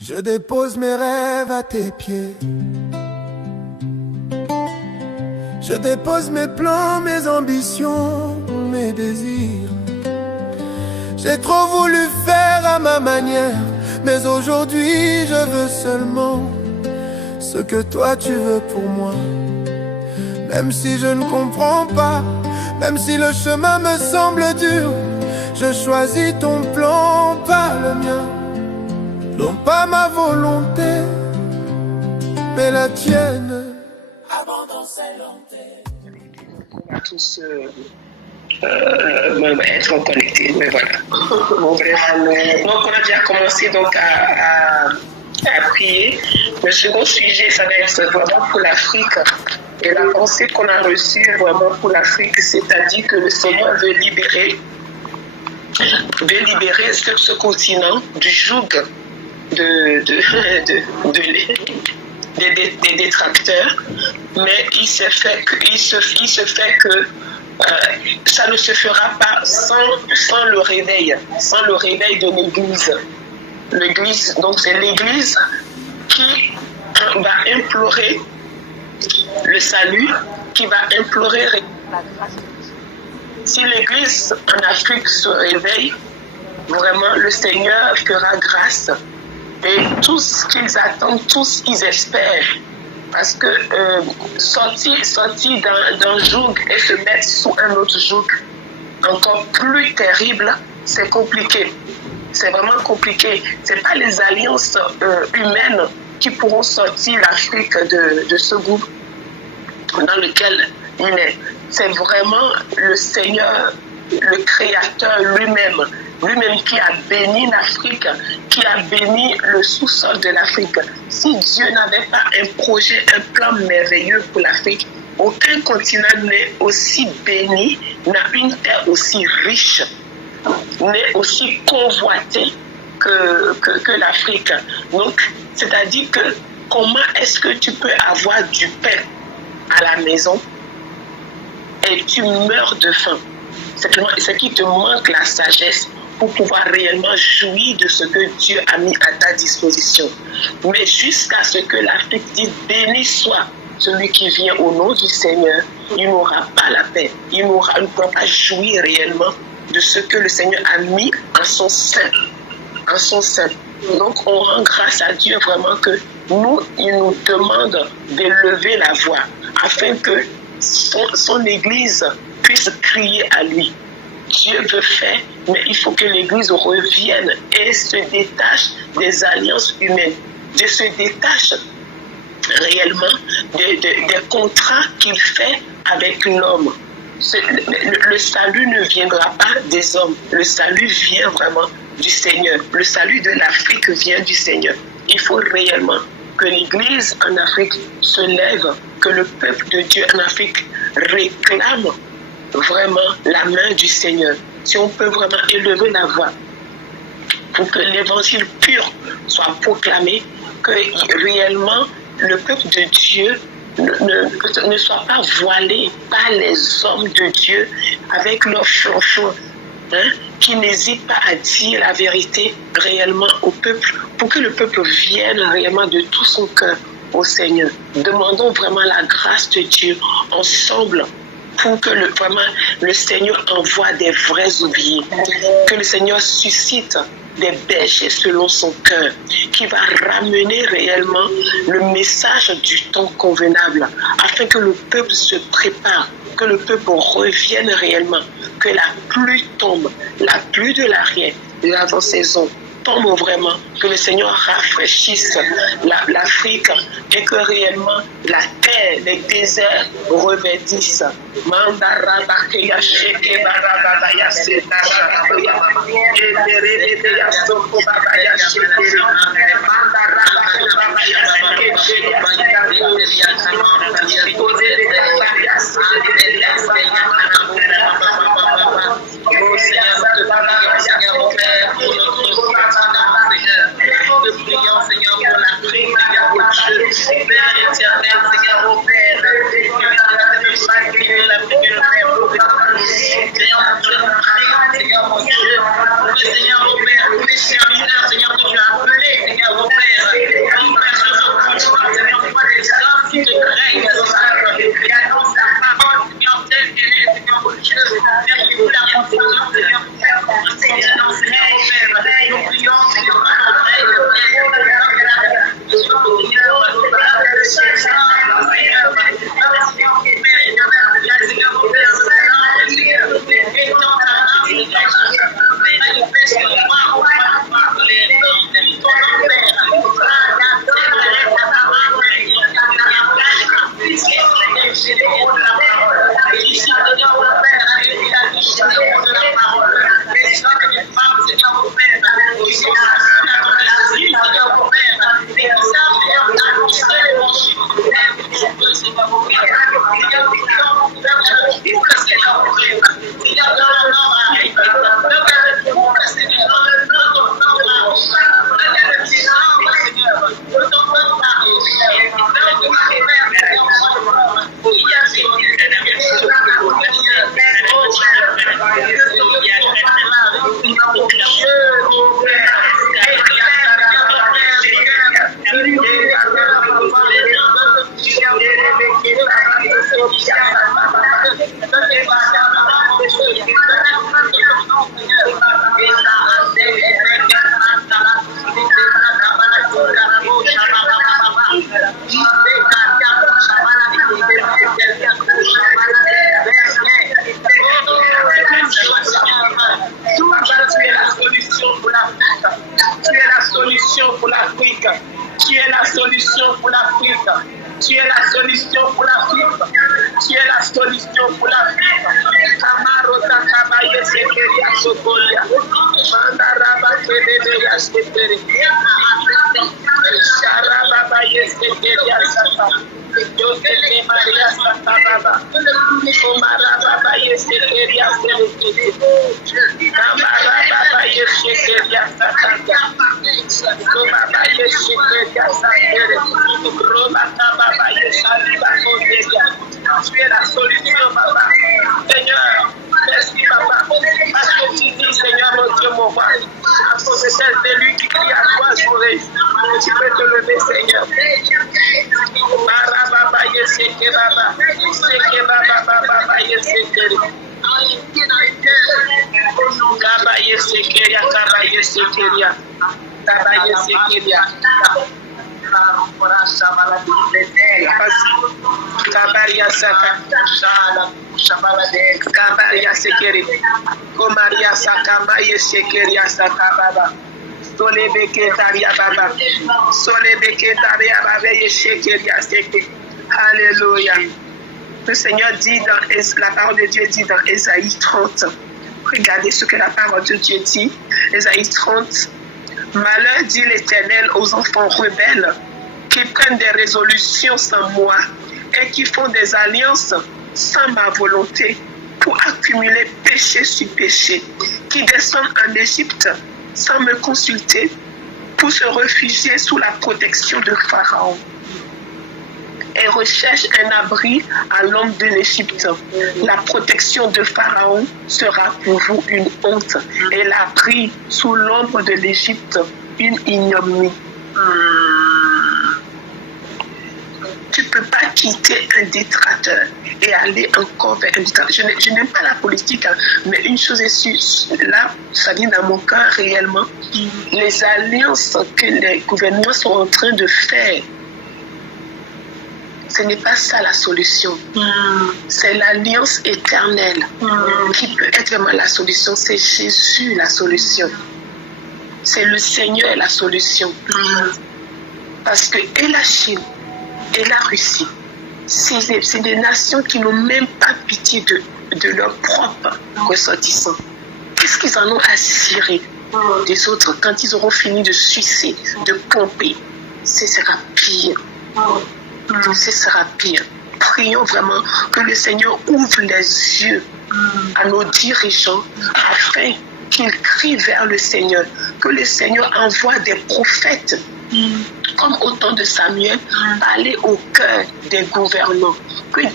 Je dépose mes rêves à tes pieds. Je dépose mes plans, mes ambitions, mes désirs. J'ai trop voulu faire à ma manière, mais aujourd'hui je veux seulement ce que toi tu veux pour moi. Même si je ne comprends pas, même si le chemin me semble dur, je choisis ton plan, pas le mien. Non pas ma volonté, mais la tienne. Abandon c'est l'enterre. On va tous même être connectés, mais voilà. Bon, bref. Donc on a déjà commencé donc à prier. Le second sujet, ça va être vraiment pour l'Afrique. Et la pensée qu'on a reçue vraiment pour l'Afrique, c'est-à-dire que le Seigneur veut libérer sur ce continent du joug des détracteurs, mais il se fait que ça ne se fera pas sans le réveil de l'Église. L'Église, donc c'est l'Église qui va implorer le salut, qui va implorer la grâce de Dieu. Si l'Église en Afrique se réveille, vraiment le Seigneur fera grâce. Et tout ce qu'ils attendent, tout ce qu'ils espèrent, parce que sortir d'un joug et se mettre sous un autre joug encore plus terrible, c'est compliqué. C'est vraiment compliqué. Ce n'est pas les alliances humaines qui pourront sortir l'Afrique de ce groupe dans lequel il est. C'est vraiment le Seigneur, le Créateur lui-même qui a béni l'Afrique, qui a béni le sous-sol de l'Afrique. Si Dieu n'avait pas un projet, un plan merveilleux pour l'Afrique, aucun continent n'est aussi béni, n'a une terre aussi riche, n'est aussi convoitée que l'Afrique. Donc, c'est-à-dire que comment est-ce que tu peux avoir du pain à la maison et tu meurs de faim? C'est qu'il te manque la sagesse pour pouvoir réellement jouir de ce que Dieu a mis à ta disposition. Mais jusqu'à ce que l'Afrique dise « Béni soit celui qui vient au nom du Seigneur », il n'aura pas la paix. Il ne pourra pas jouir réellement de ce que le Seigneur a mis en son sein. En son sein. Donc on rend grâce à Dieu vraiment que il nous demande d'élever la voix afin que son Église puisse crier à lui. Dieu veut faire, mais il faut que l'Église revienne et se détache des alliances humaines, se détache réellement des contrats qu'il fait avec l'homme. Le salut ne viendra pas des hommes, le salut vient vraiment du Seigneur. Le salut de l'Afrique vient du Seigneur. Il faut réellement que l'Église en Afrique se lève, que le peuple de Dieu en Afrique réclame vraiment la main du Seigneur. Si on peut vraiment élever la voix pour que l'évangile pur soit proclamé, que réellement le peuple de Dieu ne soit pas voilé par les hommes de Dieu avec leur chanson, qui n'hésitent pas à dire la vérité réellement au peuple, pour que le peuple vienne réellement de tout son cœur au Seigneur. Demandons vraiment la grâce de Dieu ensemble, pour que vraiment le Seigneur envoie des vrais oubliés, que le Seigneur suscite des bergers selon son cœur, qui va ramener réellement le message du temps convenable, afin que le peuple se prépare, que le peuple revienne réellement, que la pluie tombe, la pluie de l'arrière, de l'avant-saison, tombe vraiment, que le Seigneur rafraîchisse l'Afrique et que réellement la terre, les déserts reverdissent. Nous prions, Seigneur, pour l'Afrique, Seigneur, pour Dieu, Père éternel, Seigneur, au Père, Seigneur, mon Dieu, nous prions, Seigneur, mon Dieu, Seigneur, au Père, tous les serviteurs, Seigneur, que tu as appelés, Seigneur, au Père, pour l'Afrique. Tu es la solution pour l'Afrique. Tu es la solution pour l'Afrique. Tu es la solution pour l'Afrique. Kamarota Kabaye Sekeria Sokolia. Mandaraba Kebeya Sekeri. Sharaba Sekeria Sata. Joseph Maria Sata Baba. Omaraba Sekeria Sekeri. Kamaraba Sekeria Sata. Omaraba Sekeria Sata. Roma Kababa Yesaliba Kodelia. Tu es la solution, Papa. Seigneur, merci, Papa. Parce que tu dis, Seigneur, mon Dieu, mon roi, à cause de celui qui crie à toi, j'aurai. Tu peux te lever, Seigneur. Marababa Yeseke Baba. Seke Baba Baba Yeseke. Kaba Yesekeria, Kaba Yesekeria. Kaba Yesekeria. Kabaria Saka Kabaria Sekeri Komaria Saka Maye Shekeria Saka Baba Solebeke Taria Baba Solebeke Taria Baba Shekeria Seke. Alléluia. Le Seigneur dit la parole de Dieu dit dans Ésaïe 30. Regardez ce que la parole de Dieu dit. Ésaïe 30. Malheur, dit l'Éternel, aux enfants rebelles qui prennent des résolutions sans moi et qui font des alliances sans ma volonté pour accumuler péché sur péché, qui descendent en Égypte sans me consulter pour se réfugier sous la protection de Pharaon et recherchent un abri à l'ombre de l'Égypte. La protection de Pharaon sera pour vous une honte et l'abri sous l'ombre de l'Égypte une ignominie. Tu ne peux pas quitter un détracteur et aller encore vers un détracteur. Je n'aime pas la politique, hein, mais une chose est sûre, là, ça dit dans mon cœur réellement, les alliances que les gouvernements sont en train de faire, ce n'est pas ça la solution. C'est l'alliance éternelle qui peut être vraiment la solution. C'est Jésus la solution. C'est le Seigneur la solution. Parce que et la Chine et la Russie, c'est des nations qui n'ont même pas pitié de leurs propres ressortissants. Qu'est-ce qu'ils en ont à cirer des autres quand ils auront fini de sucer, de pomper? Ce sera pire. Ce sera pire. Prions vraiment que le Seigneur ouvre les yeux à nos dirigeants afin qu'ils crient vers le Seigneur. Que le Seigneur envoie des prophètes comme au temps de Samuel, parler au cœur des gouvernants.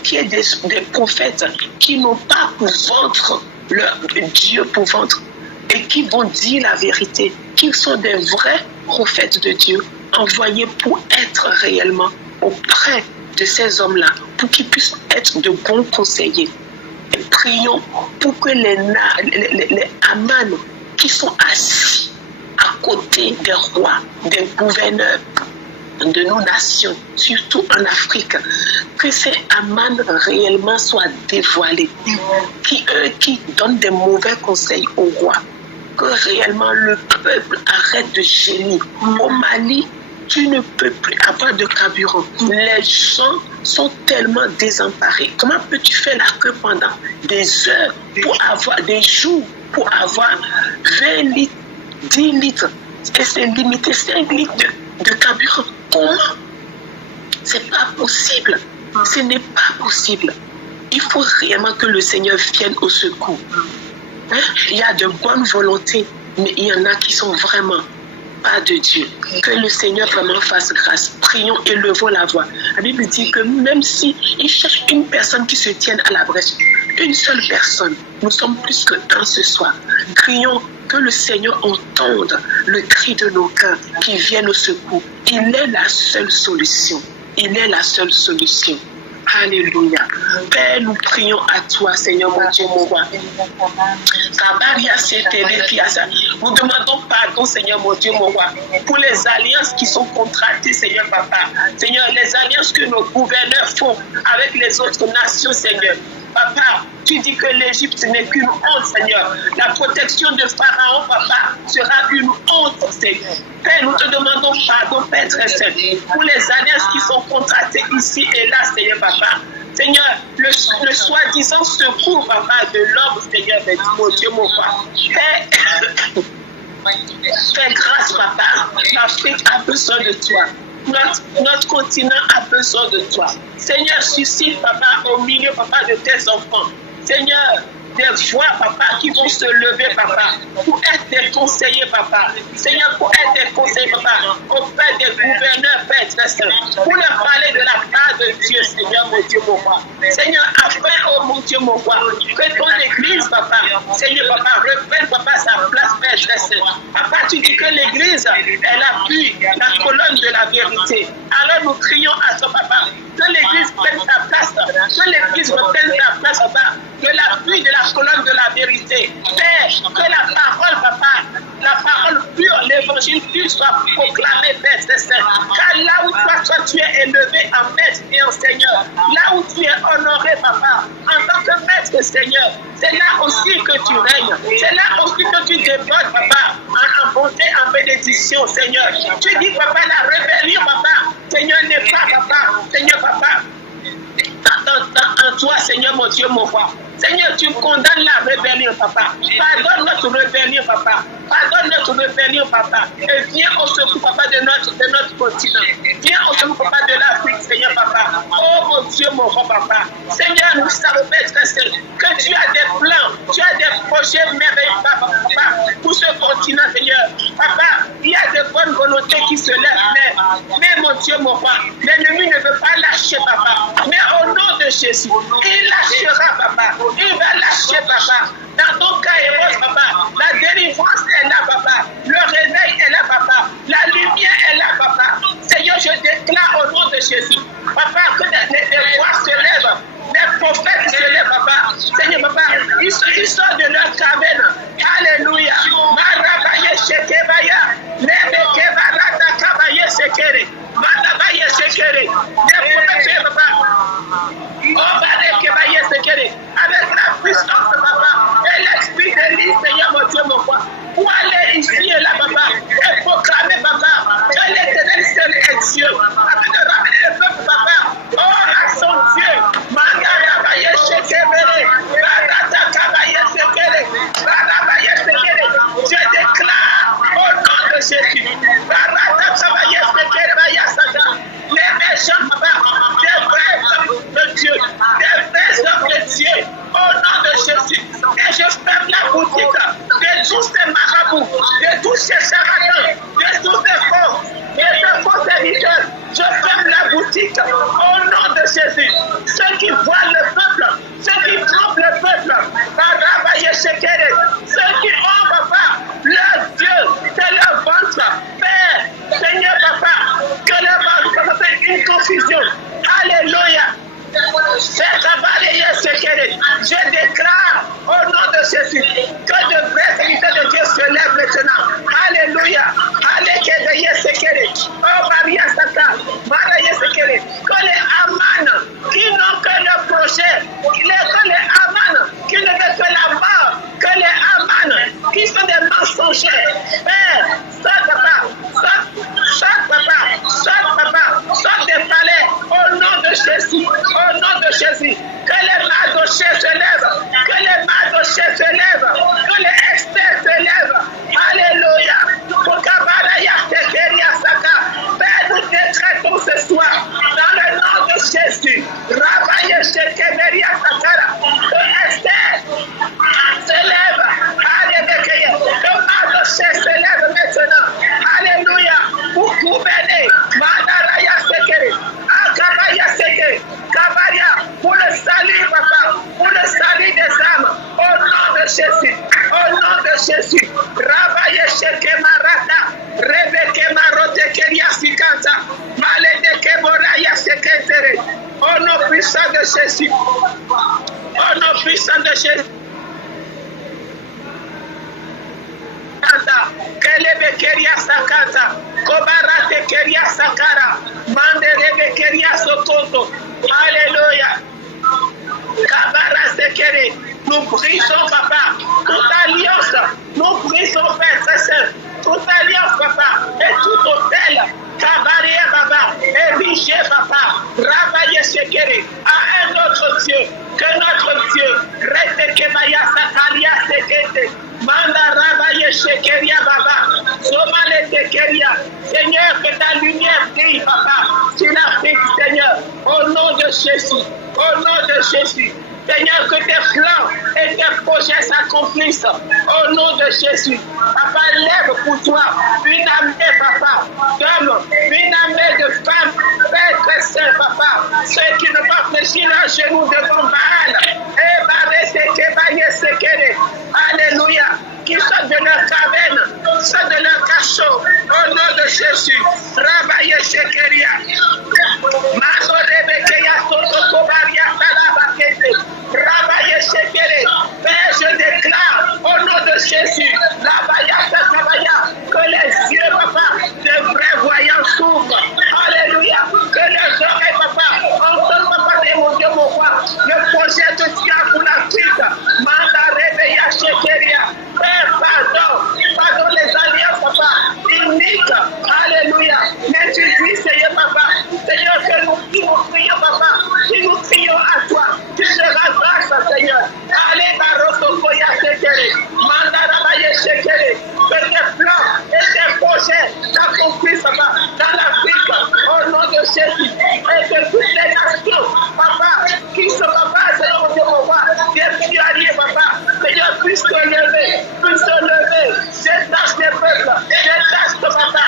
Qu'il y ait des prophètes qui n'ont pas pour ventre leur Dieu pour ventre et qui vont dire la vérité, qu'ils sont des vrais prophètes de Dieu envoyés pour être réellement auprès de ces hommes-là, pour qu'ils puissent être de bons conseillers. Et prions pour que les Aman qui sont assis à côté des rois, des gouverneurs de nos nations, surtout en Afrique, que ces Aman réellement soient dévoilés, qui donnent des mauvais conseils aux rois, que réellement le peuple arrête de gémir. Au Mali, tu ne peux plus avoir de carburant. Les gens sont tellement désemparés. Comment peux-tu faire la queue pendant des heures pour avoir des jours pour avoir 20 litres, 10 litres et c'est limité 5 litres de carburant? Comment? C'est pas possible. Ce n'est pas possible. Il faut réellement que le Seigneur vienne au secours. Hein? Il y a de bonnes volontés, mais il y en a qui sont vraiment pas de Dieu. Que le Seigneur vraiment fasse grâce. Prions et levons la voix. La Bible dit que même si il cherche une personne qui se tienne à la brèche, une seule personne, nous sommes plus que un ce soir. Prions que le Seigneur entende le cri de nos cœurs, qui vienne au secours. Il est la seule solution. Il est la seule solution. Alléluia. Père, nous prions à toi, Seigneur mon Dieu, mon roi. Nous demandons pardon, Seigneur mon Dieu, mon roi, pour les alliances qui sont contractées, Seigneur Papa. Seigneur, les alliances que nos gouverneurs font avec les autres nations, Seigneur. Papa, tu dis que l'Égypte n'est qu'une honte, Seigneur. La protection de Pharaon, Papa, sera une honte, Seigneur. Père, nous te demandons pardon, Père très saint, pour les alliances qui sont contractées ici et là, Seigneur, Papa. Seigneur, le soi-disant secours, Papa, de l'homme, Seigneur, mon Dieu, mon Père. Père, fais grâce, Papa. L'Afrique a besoin de toi. Notre continent a besoin de toi. Seigneur, suscite, Papa, au milieu, Papa, de tes enfants. Seigneur, des voix, Papa, qui vont se lever, Papa, pour être des conseillers, Papa. Seigneur, pour être des conseillers, Papa, auprès des gouverneurs, Père très saint, pour leur parler de la part de Dieu, Seigneur, mon Dieu, mon roi. Seigneur, afin, oh mon Dieu, mon roi, que ton église, Papa, Seigneur, Papa, reprenne, Papa, sa place, Père très saint. Papa, tu dis que l'église, elle appuie la colonne de la vérité. Alors nous crions à toi, Papa, que l'église prenne sa place, que l'église reprenne sa place, Papa, de l'appui de la colonne de la vérité. Père, que la parole, Papa, la parole pure, l'évangile pur soit proclamé, Père Saint. Car là où toi, tu es élevé en maître et en Seigneur, là où tu es honoré, Papa, en tant que maître Seigneur, c'est là aussi que tu règnes. C'est là aussi que tu débordes, Papa, en bonté, en bénédiction, Seigneur. Tu dis, Papa, la rébellion, Papa, Seigneur, n'est pas, Papa, Seigneur, Papa, en toi, Seigneur, mon Dieu, mon roi. Seigneur, tu condamnes la rébellion, Papa. Pardonne notre rébellion, Papa. Pardonne notre rébellion, Papa. Et viens au secours, Papa, de notre continent. Viens au secours, Papa, de l'Afrique, Seigneur, Papa. Oh, mon Dieu, mon roi, Papa. Seigneur, nous savons, Père très saint, que tu as des plans, tu as des projets merveilleux, Papa, pour ce continent, Seigneur. Papa, il y a de bonnes volontés qui se lèvent, mais mon Dieu, mon roi, l'ennemi ne veut pas lâcher, Papa. Mais au nom de Jésus, il lâchera, Papa. Il va lâcher, Papa. Dans ton cas, Papa, la délivrance est là, Papa. Le réveil est là, Papa. La lumière est là, Papa. Seigneur, je déclare au nom de Jésus, Papa, que des voix se lèvent, des prophètes se lèvent, Papa. Seigneur, Papa, ils sortent de leur caverne. Alléluia. Marabaye shekebaya. Nebekebarata kabaye shekere. Marabaye shekere. Des prophètes, Papa. Avec la puissance, Papa, et l'esprit de l'île, Seigneur, mon Dieu, mon roi, pour aller ici et là, Papa, et proclamer, Papa, que l'Éternel seul est Dieu, afin de ramener le peuple, Papa, oh, à son Dieu. Mangarabaye shekebere, barata kabaye shekere, barabaye shekere. Je déclare au nom de Jésus, barata kabaye shekere, bayasaka, les méchants, Papa, des vrais hommes de Dieu, des vrais hommes de Dieu, au nom de Jésus. Et je ferme la boutique de tous ces marabouts, de tous ces charlatans, de tous ces faux serviteurs. Je ferme la boutique au nom de Jésus. Ceux qui voient le peuple, ceux qui trompent le peuple, ceux qui ont, Papa, leur Dieu, c'est leur ventre. Père, Seigneur, Papa, que leur ventre fasse une confusion. Alléluia. Je déclare au nom de Jésus que de vrais serviteurs de Dieu se lèvent maintenant. Alléluia. Oh Maria Sata, Maria Sekere, que les Aman qui n'ont que le projet, que les Aman qui ne veulent que la mort, que les Aman qui sont des mensongers. Père, sort des palais au nom de Jésus, au nom de Jésus. Que les Mardochés se lèvent, que les Mardochés se lèvent, que les experts se lèvent. Alléluia. Père, nous te traitons ce soir dans le nom de Jésus. Que Esther se lève. Alléluia. Que Mardochés se lève maintenant. Alléluia. Pour gouverner. Madaraya Sekere. Akabaya Sekere. Kabaria. Pour le salut, Papa. Pour le salut des âmes. Au nom de Jésus. Au nom de Jésus. Rabaye Sheke Marata. Rebeke Marote Keria Sikanta. Maledeke Moraya Seketere. Au nom puissant de Jésus. Au nom puissant de Jésus. Kelebe Keria Sakanta. Kobarate Keria Sakara. Manderebe Keria Sokoto. Alléluia. Kabara nous brisons, papa, toute alliance, nous brisons, Père très saint, toute alliance, papa, et tout hôtel, Kabaria, papa, érigé, papa, Ravaye Sekere, à un autre Dieu, que notre Dieu, Rete Kebaya Sakaria Sekete, Manda Ravaye Shekeria, papa, Somale Sekeria, Seigneur, que ta lumière brille, papa, sur l'Afrique, Seigneur, au nom de Jésus, au nom de Jésus. Seigneur, que tes plans et tes projets s'accomplissent au nom de Jésus. Papa, lève pour toi une armée, papa, d'hommes, une armée de femmes, Père très saint, papa, ceux qui ne peuvent fléchir leurs genoux devant Baal. Et Alléluia. Qui sortent de leur caverne, sortent de leur cachot, au nom de Jésus. Travaillez chez Kéria. Maso Rebekeya Soto Kobaria Salabakete. Travaillez chez Kéria. Père, je déclare au nom de Jésus, que les yeux, papa, de vrais voyants s'ouvrent. Alléluia. Que les oreilles, papa, entendent, papa, mon Dieu, mon roi, le projet de Dieu pour l'Afrique. Manda Rebeya chez Kéria. Père, pardon les alliances, papa, iniques, alléluia. Mais tu dis, Seigneur, papa, Seigneur, que nous prions, papa, si nous prions à toi, tu seras grâce, Seigneur. Allez, Baroto Koya Sekere, Mandarabaye Sekere, que tes plans et tes projets s'accomplissent, papa, dans l'Afrique, au nom de Jésus, et que toutes les nations, papa, qui sont, papa, Seigneur, mon Dieu, mon roi, des alliés, papa, Seigneur, puissent se lever. Détache les peuples, détache ton papa,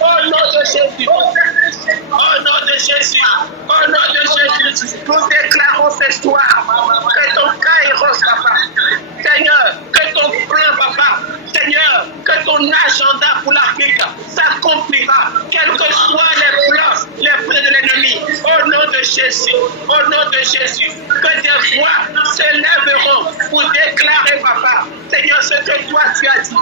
au nom de Jésus, au nom de Jésus, au nom de Jésus, nous déclarons ce soir que ton kairos, papa, Seigneur, que ton plan, papa, Seigneur, que ton agenda pour l'Afrique s'accomplira, quels que soient les plans de l'ennemi, au nom de Jésus, au nom de Jésus, que des voix se lèveront pour déclarer, papa, Seigneur, ce que toi tu as dit.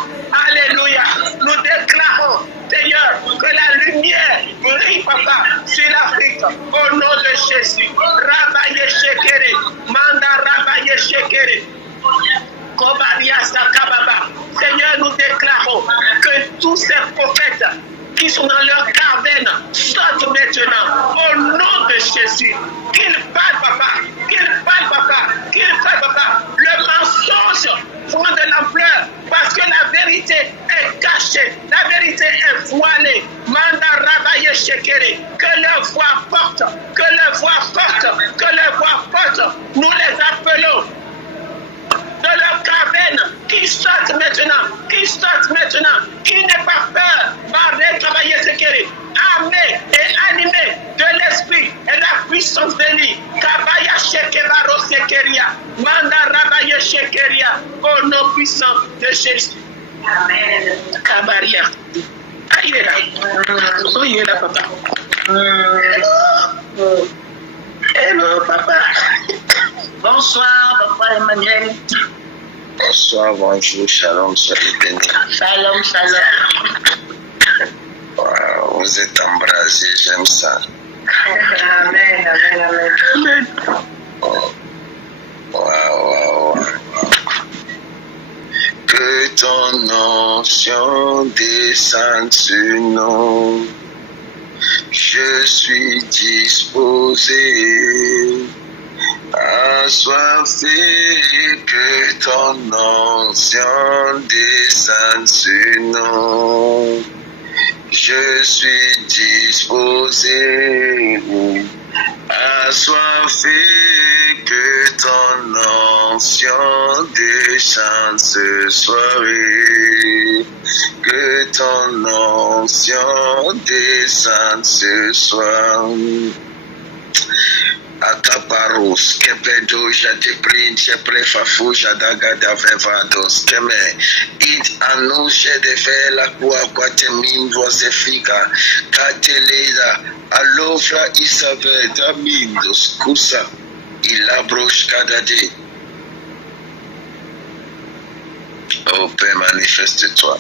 Alléluia. Nous déclarons, Seigneur, que la lumière brille, papa, sur l'Afrique, au nom de Jésus. Rabaye Shekere, Manda Rabaye Shekere. Seigneur, nous déclarons que tous ces prophètes qui sont dans leur caverne sortent maintenant au nom de Jésus. Qu'ils parlent, papa, qu'ils parlent, papa, qu'ils parlent, papa. Le mensonge prend de l'ampleur parce que la vérité est cachée, la vérité est voilée. Manda Rabaye Shekere, que leur voix porte, que leur voix porte, que leur voix porte. Nous les appelons de leur caverne, qui sortent maintenant, qui n'aient pas peur, va travailler ce qu'elle est, armé et animé de l'esprit et de la puissance de lui. Kabaya Shekebaro Sekeria, Manda Rabaye Shekeria, au nom puissant de Jésus. Amen. Kabaria. Ah, il est là. Oh, il est là, papa. Hello, papa. Bonsoir, papa Emmanuel. Bonsoir, bonjour, shalom, soyez bénis. Shalom, shalom. Wow, vous êtes embrasés, j'aime ça. Amen, amen, amen. Oh. Wow. Que ton onction descende sur nous. Je suis disposé. Assoiffé, que ton onction descende sur nous. Je suis disposé. Assoiffé, que ton onction descende ce soir. Que ton onction descende ce soir. Akaparos, kepedo, jadeprin, jepre fafou, jadagada vevados, keme, id anuncie de fe la cua quatemin vosefica, cateleda, alofra isabe, damindos, cusa, ilabros cadade. Oh Père, manifeste-toi.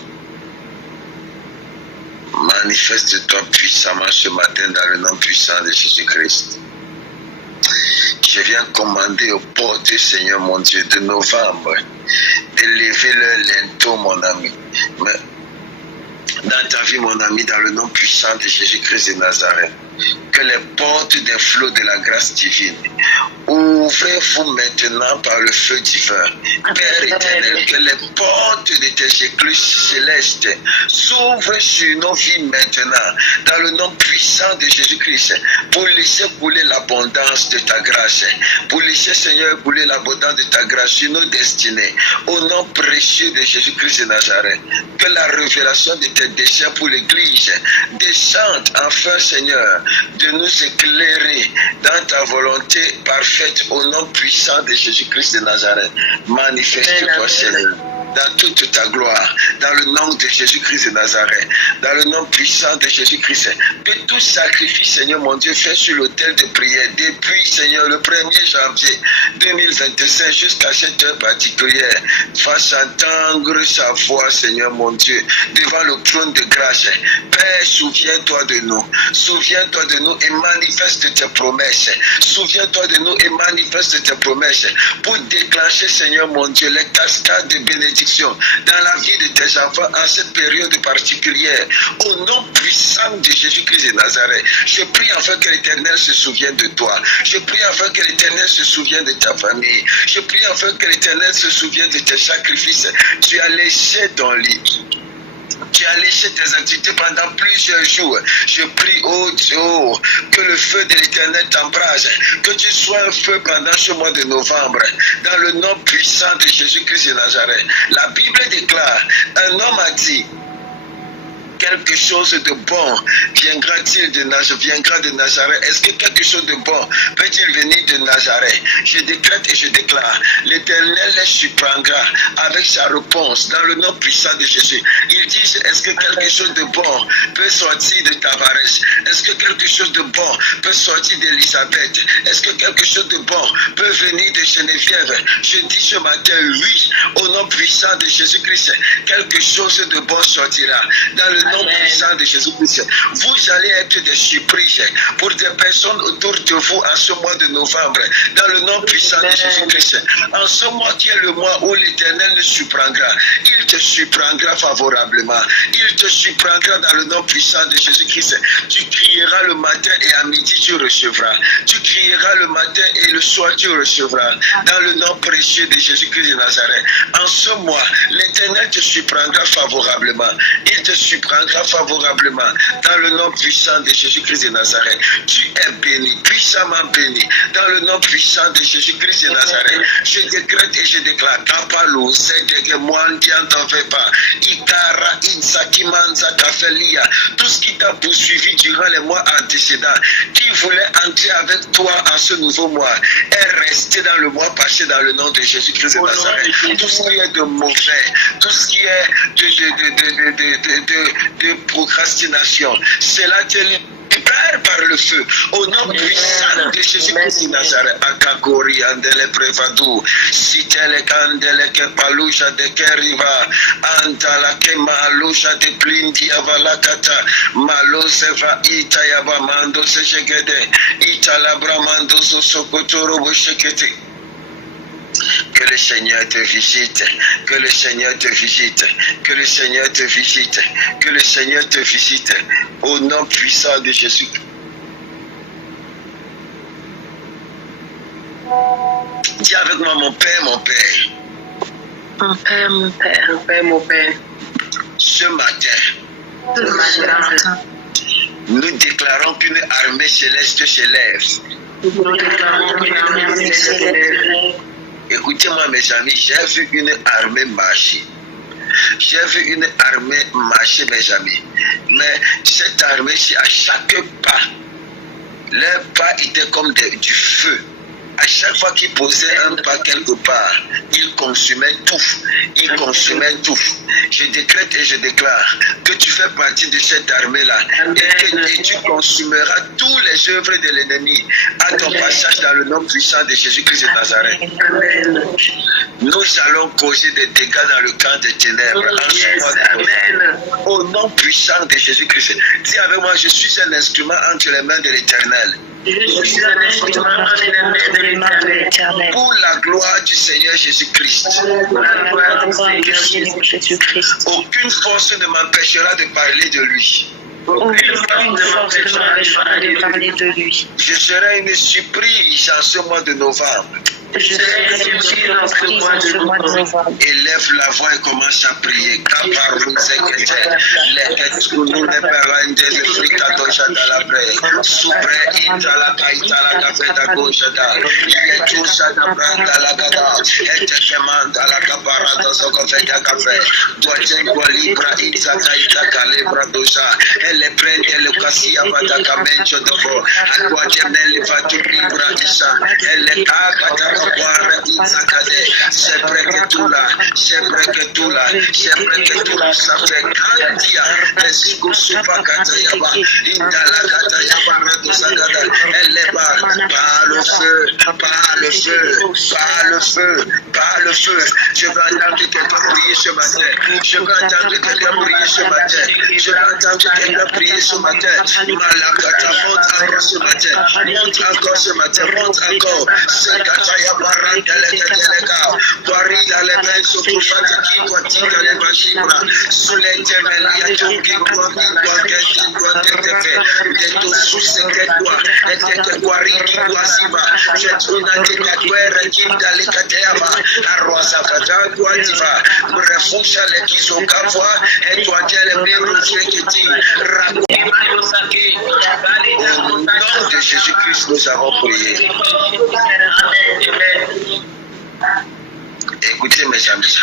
Manifeste-toi puissamment ce matin dans le nom puissant de Jésus-Christ. je viens commander aux portes, Seigneur mon Dieu, de novembre, d'élever leur linteau, mon ami. Mais dans ta vie, mon ami, dans le nom puissant de Jésus-Christ de Nazareth, que les portes des flots de la grâce divine, ouvrez-vous maintenant par le feu divin. Père éternel, que les portes de tes écluses célestes s'ouvrent sur nos vies maintenant, dans le nom puissant de Jésus-Christ, pour laisser couler l'abondance de ta grâce, pour laisser, Seigneur, couler l'abondance de ta grâce sur nos destinées, au nom précieux de Jésus-Christ de Nazareth. Que la révélation de tes desseins pour l'Église descende enfin, Seigneur, de nous éclairer dans ta volonté parfaite au nom puissant de Jésus-Christ de Nazareth. Manifeste-toi, Seigneur, dans toute ta gloire, dans le nom de Jésus-Christ de Nazareth, dans le nom puissant de Jésus-Christ. Que tout sacrifice, Seigneur mon Dieu, fait sur l'autel de prière, depuis, Seigneur, le 1er janvier 2025 jusqu'à cette heure particulière, fasse entendre sa voix, Seigneur mon Dieu, devant le trône de grâce. Père, souviens-toi de nous. Souviens-toi de nous et manifeste tes promesses. Souviens-toi de nous et manifeste tes promesses pour déclencher, Seigneur mon Dieu, les cascades de bénédiction dans la vie de tes enfants en cette période particulière. Au nom puissant de Jésus-Christ de Nazareth, je prie afin que l'Éternel se souvienne de toi. Je prie afin que l'Éternel se souvienne de ta famille. Je prie afin que l'Éternel se souvienne de tes sacrifices. Tu as laissé ton lit. Tu as laissé tes activités pendant plusieurs jours. Je prie, oh Dieu, que le feu de l'Éternel t'embrase, que tu sois un feu pendant ce mois de novembre, dans le nom puissant de Jésus-Christ de Nazareth. La Bible déclare, un homme a dit, quelque chose de bon viendra-t-il de Nazareth? Est-ce que quelque chose de bon peut-il venir de Nazareth? Je décrète et je déclare, l'Éternel les surprendra avec sa réponse dans le nom puissant de Jésus. Ils disent, est-ce que quelque chose de bon peut sortir de Tavares? Est-ce que quelque chose de bon peut sortir d'Elisabeth? Est-ce que quelque chose de bon peut venir de Geneviève? Je dis ce matin, oui, au nom puissant de Jésus-Christ, quelque chose de bon sortira. Dans le nom puissant de Jésus-Christ, vous allez être des surprises pour des personnes autour de vous en ce mois de novembre, dans le nom puissant de Jésus-Christ. En ce mois qui est le mois où l'Éternel nous surprendra, il te surprendra favorablement, il te surprendra dans le nom puissant de Jésus-Christ. Tu crieras le matin et à midi tu recevras, tu crieras le matin et le soir tu recevras, dans le nom précieux de Jésus-Christ de Nazareth. En ce mois, l'Éternel te surprendra favorablement, il te surprendra favorablement dans le nom puissant de Jésus-Christ de Nazareth. Tu es béni, puissamment béni, dans le nom puissant de Jésus-Christ de Nazareth. Je décrète et je déclare, Kapalo, Sedege, Mwandian, Toveba, Ikara, Insakimanza, Kafelia, tout ce qui t'a poursuivi durant les mois antécédents, qui voulait entrer avec toi en ce nouveau mois, est resté dans le mois passé dans le nom de Jésus-Christ de Nazareth. Tout ce qui est de mauvais, tout ce qui est de procrastination, cela te libère par le feu au nom puissant de Jésus-Christ de Nazareth. Akagori andele prevadou, sitele kandele ke palusha de keriva, antala ke malusha de plindi avalakata, maloseva itayaba mando se jegede, italabra mando so sokotoro boshekete. Que le Seigneur te visite, que le Seigneur te visite, que le Seigneur te visite, que le Seigneur te visite, au nom puissant de Jésus. Dis avec moi, mon Père, mon Père. Mon Père, mon Père, mon Père, mon Père. Ce matin, nous déclarons qu'une armée céleste s'élève. Nous déclarons qu'une armée céleste. Écoutez-moi mes amis, j'ai vu une armée marcher. J'ai vu une armée marcher mes amis. Mais cette armée, à chaque pas, leurs pas étaient comme du feu. À chaque fois qu'ils posaient un pas quelque part, ils consumaient tout. Ils consumaient tout. Je décrète et je déclare que tu fais partie de cette armée-là et tu consumeras tous les œuvres de l'ennemi à ton passage dans le nom puissant de Jésus-Christ de Nazareth. Nous allons causer des dégâts dans le camp des ténèbres. Au nom puissant de Jésus-Christ. Dis avec moi, je suis un instrument entre les mains de l'Éternel. Je suis un instrument entre les mains de l'Éternel. mains de l'Éternel. Pour la gloire du Seigneur Jésus-Christ. Pour la gloire du Seigneur Jésus-Christ. Aucune force ne m'empêchera de parler de lui. Aucune force ne m'empêchera de parler de lui. Je serai une surprise en ce mois de novembre. Je serai surpris dans ce mois de novembre. Élève la voix et commence à prier. Sempre que tu la sabe candia escusupa katayaba indala katayaba rado sagada eleba par le feu je veux entendre quelqu'un prier ce matin je veux entendre quelqu'un prier ce matin malakata monte encore ce matin monte encore ce katayaba randelega Guarida le benzo profata chi quatica le vagibra sulle temelia giochi detto su se che qua e che guaridi quasiva c'è una della guerra chi dalle cateva a rosa fata quativa refuscia le chiso cavua e tua tele membro che ti au nom de Jésus-Christ nous avons prié. Écoutez mes amis,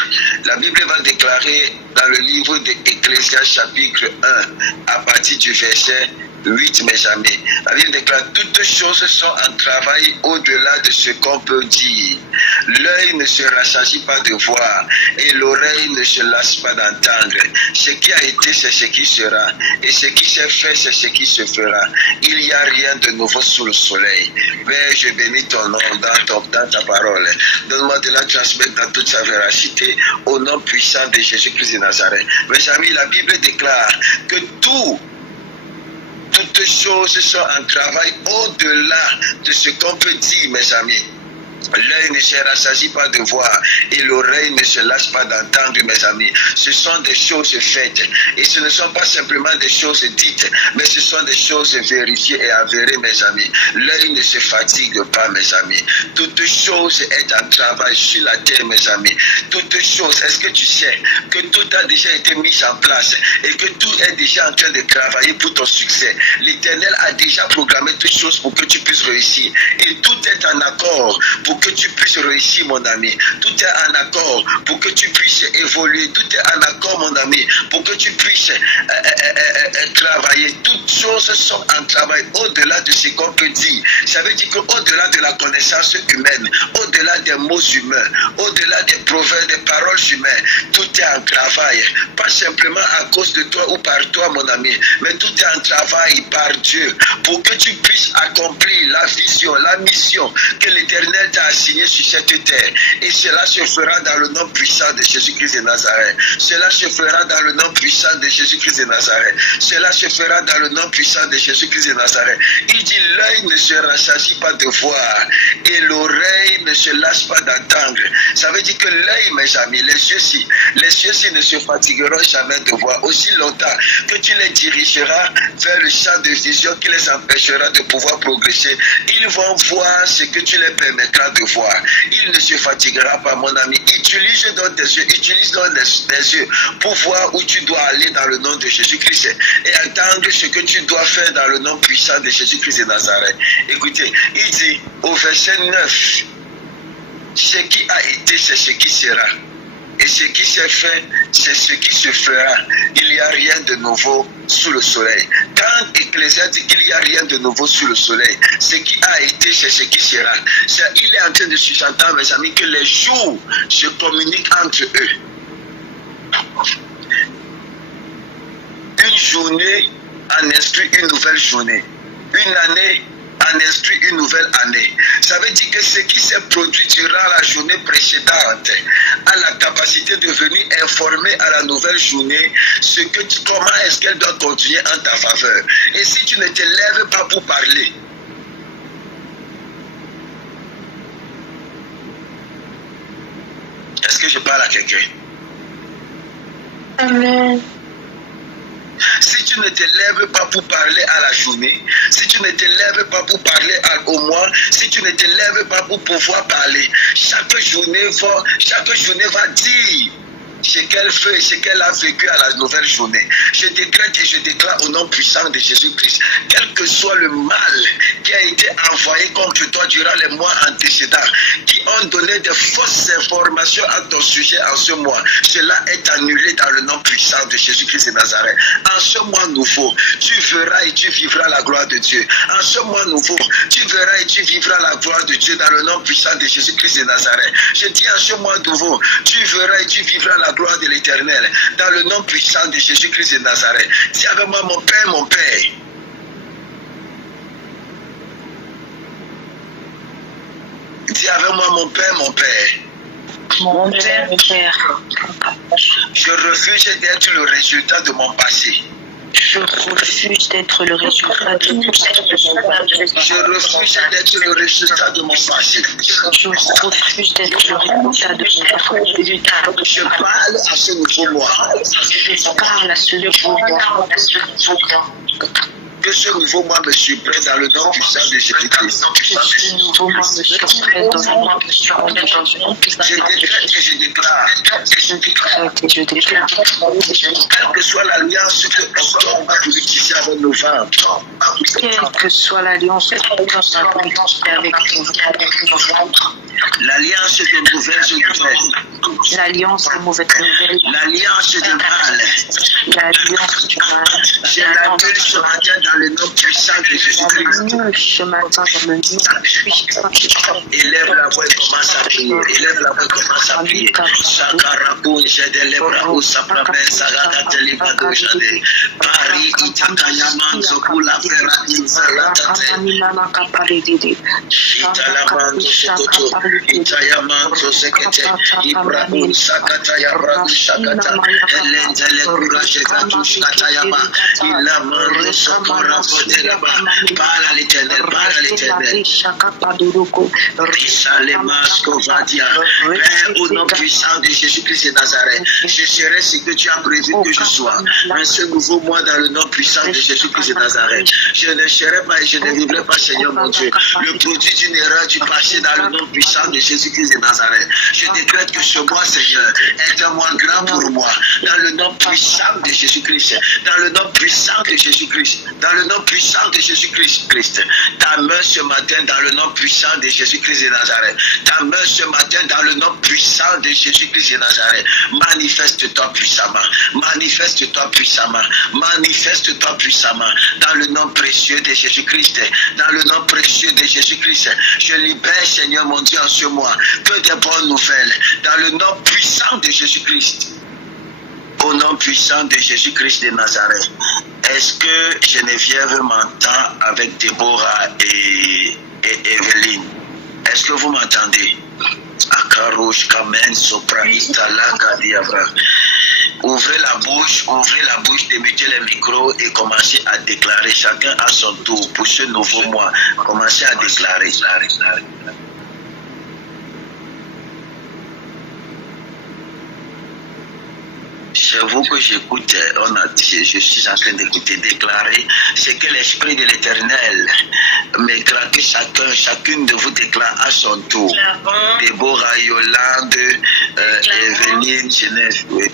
la Bible va déclarer dans le livre d'Ecclésias chapitre 1 à partir du verset 8 mes amis. La Bible déclare toutes choses sont en travail au-delà de ce qu'on peut dire. L'œil ne se rassasie pas de voir et l'oreille ne se lasse pas d'entendre. Ce qui a été, c'est ce qui sera. Et ce qui s'est fait, c'est ce qui se fera. Il n'y a rien de nouveau sous le soleil. Père, je bénis ton nom dans ta parole. Donne-moi de la transmettre dans toute sa véracité au nom puissant de Jésus-Christ de Nazareth. Mes amis, la Bible déclare que toutes choses sont en travail au-delà de ce qu'on peut dire, mes amis. L'œil ne se rassasie pas de voir et l'oreille ne se lasse pas d'entendre, mes amis. Ce sont des choses faites et ce ne sont pas simplement des choses dites, mais ce sont des choses vérifiées et avérées, mes amis. L'œil ne se fatigue pas, mes amis. Toute chose est en travail sur la terre, mes amis. Toute chose, est-ce que tu sais que tout a déjà été mis en place et que tout est déjà en train de travailler pour ton succès? L'Éternel a déjà programmé toutes choses pour que tu puisses réussir et tout est en accord pour que tu puisses réussir, mon ami. Tout est en accord pour que tu puisses évoluer. Tout est en accord, mon ami, pour que tu puisses travailler. Toutes choses sont en travail au-delà de ce qu'on peut dire. Ça veut dire qu'au-delà de la connaissance humaine, au-delà des mots humains, au-delà des proverbes, des paroles humaines, tout est en travail. Pas simplement à cause de toi ou par toi, mon ami, mais tout est en travail par Dieu pour que tu puisses accomplir la vision, la mission que l'Éternel t'a assignée sur cette terre. Et cela se fera dans le nom puissant de Jésus-Christ de Nazareth. Cela se fera dans le nom puissant de Jésus-Christ de Nazareth. Cela se fera dans le nom puissant de Jésus-Christ de Nazareth. Il dit l'œil ne se rassasie pas de voir et l'oreille ne se lasse pas d'entendre. Ça veut dire que l'œil, mes amis, les yeux-ci ne se fatigueront jamais de voir aussi longtemps que tu les dirigeras vers le champ de vision qui les empêchera de pouvoir progresser. Ils vont voir ce que tu les permettras de voir. Il ne se fatiguera pas, mon ami. Utilise donc tes yeux, utilise donc tes yeux pour voir où tu dois aller dans le nom de Jésus-Christ et entendre ce que tu dois faire dans le nom puissant de Jésus-Christ de Nazareth. Écoutez, il dit au verset 9, ce qui a été, c'est ce qui sera. Et ce qui s'est fait, c'est ce qui se fera. Il n'y a rien de nouveau sous le soleil. Quand Ecclésias dit qu'il n'y a rien de nouveau sous le soleil, ce qui a été, c'est ce qui sera. Il est en train de sous-entendre, mes amis, que les jours se communiquent entre eux. Une journée en instruit une nouvelle journée. Une année en instruit une nouvelle année. Ça veut dire que ce qui s'est produit durant la journée précédente a la capacité de venir informer à la nouvelle journée comment est-ce qu'elle doit continuer en ta faveur. Et si tu ne te lèves pas pour parler, Est-ce que je parle à quelqu'un? Amen. Si tu ne te lèves pas pour parler à la journée, si tu ne te lèves pas pour parler au mois, si tu ne te lèves pas pour pouvoir parler, chaque journée va dire ce qu'elle fait et ce qu'elle a vécu à la nouvelle journée. Je décrète et je déclare au nom puissant de Jésus-Christ, quel que soit le mal qui a été envoyé contre toi durant les mois antécédents, qui ont donné de fausses informations à ton sujet en ce mois, cela est annulé dans le nom puissant de Jésus-Christ de Nazareth. En ce mois nouveau, tu verras et tu vivras la gloire de Dieu. En ce mois nouveau, tu verras et tu vivras la gloire de Dieu dans le nom puissant de Jésus-Christ de Nazareth. Je dis en ce mois nouveau, tu verras et tu vivras la gloire de l'Éternel dans le nom puissant de Jésus-Christ de Nazareth. Dis avec moi, mon Père, mon Père. Dis avec moi, mon Père, mon Père. Mon Père, mon Père. Je refuse d'être le résultat de mon passé. Je refuse d'être le résultat de mon passé. Je refuse d'être le résultat de mon passé. Je refuse d'être le résultat de mon passé. Je parle à ce nouveau moi. Je parle à ce nouveau moi. Que ce nouveau moi me surprenne dans le nom puissant de Jésus-Christ. Que ce nouveau moi me surprenne dans le nom puissant de Jésus-Christ. Je décrète et je déclare. Je décrète et je déclare. Quelle que soit l'alliance que octobre a voulu tisser avec novembre. Quelle que soit l'alliance qu'on a voulu tisser avec novembre. L'alliance de mauvaises nouvelles. L'alliance de mauvaises nouvelles. L'alliance de mal. L'alliance du mal. Je l'annule ce matin dans le nom puissant de Jésus-Christ. Ce matin dans le nom puissant de Jésus-Christ. Élève la voix et commence à prier. Élève la voix et commence à prier. Sakarabou, Jedelebra, Osapramen, Sagatateliba, Dojade. Paris, Itakayaman, Zokula, Ferrari, Salatate. Italaman, Sokoto, Itayaman, Zosekete, Ibrahim, Sakataya, Bradu, Shakata, Elendele, Courage, Gatouche, Katayama, Ilaman, Sokora, Fodelaba. Parle à l'éternel, parle à l'éternel. Père, au nom puissant de Jésus-Christ de Nazareth, je serai ce que tu as prévu que je sois. Mais ce nouveau mois dans le nom puissant de Jésus-Christ de Nazareth, je ne serai pas et je ne vivrai pas, Seigneur mon Dieu, le produit d'une erreur du passé dans le nom puissant de Jésus-Christ de Nazareth. Je décrète que ce mois, Seigneur, est un mois grand pour moi, dans le nom puissant de Jésus-Christ, dans le nom puissant de Jésus-Christ, dans le nom puissant de Jésus-Christ. Ta main ce matin dans le nom puissant de Jésus-Christ de Nazareth. Ta main ce matin dans le nom puissant de Jésus-Christ de Nazareth. Manifeste-toi puissamment. Manifeste-toi puissamment. Manifeste-toi puissamment. Dans le nom précieux de Jésus-Christ. Dans le nom précieux de Jésus-Christ. Je libère, Seigneur mon Dieu, en ce mois, que des bonnes nouvelles. Dans le nom puissant de Jésus-Christ. Au nom puissant de Jésus-Christ de Nazareth. Est-ce que Geneviève m'entend avec Déborah et Evelyne? Est-ce que vous m'entendez? Akarouche, Kamen, Sopraïta, Lagadiabra. Ouvrez la bouche, démutez les micros et commencez à déclarer. Chacun à son tour pour ce nouveau mois. Commencez à déclarer. C'est vous que j'écoute, je suis en train d'écouter, déclarer ce que l'Esprit de l'Éternel mettra, que chacune de vous déclare à son tour. Déborah, Yolande, Evelyne, Genève. Oui.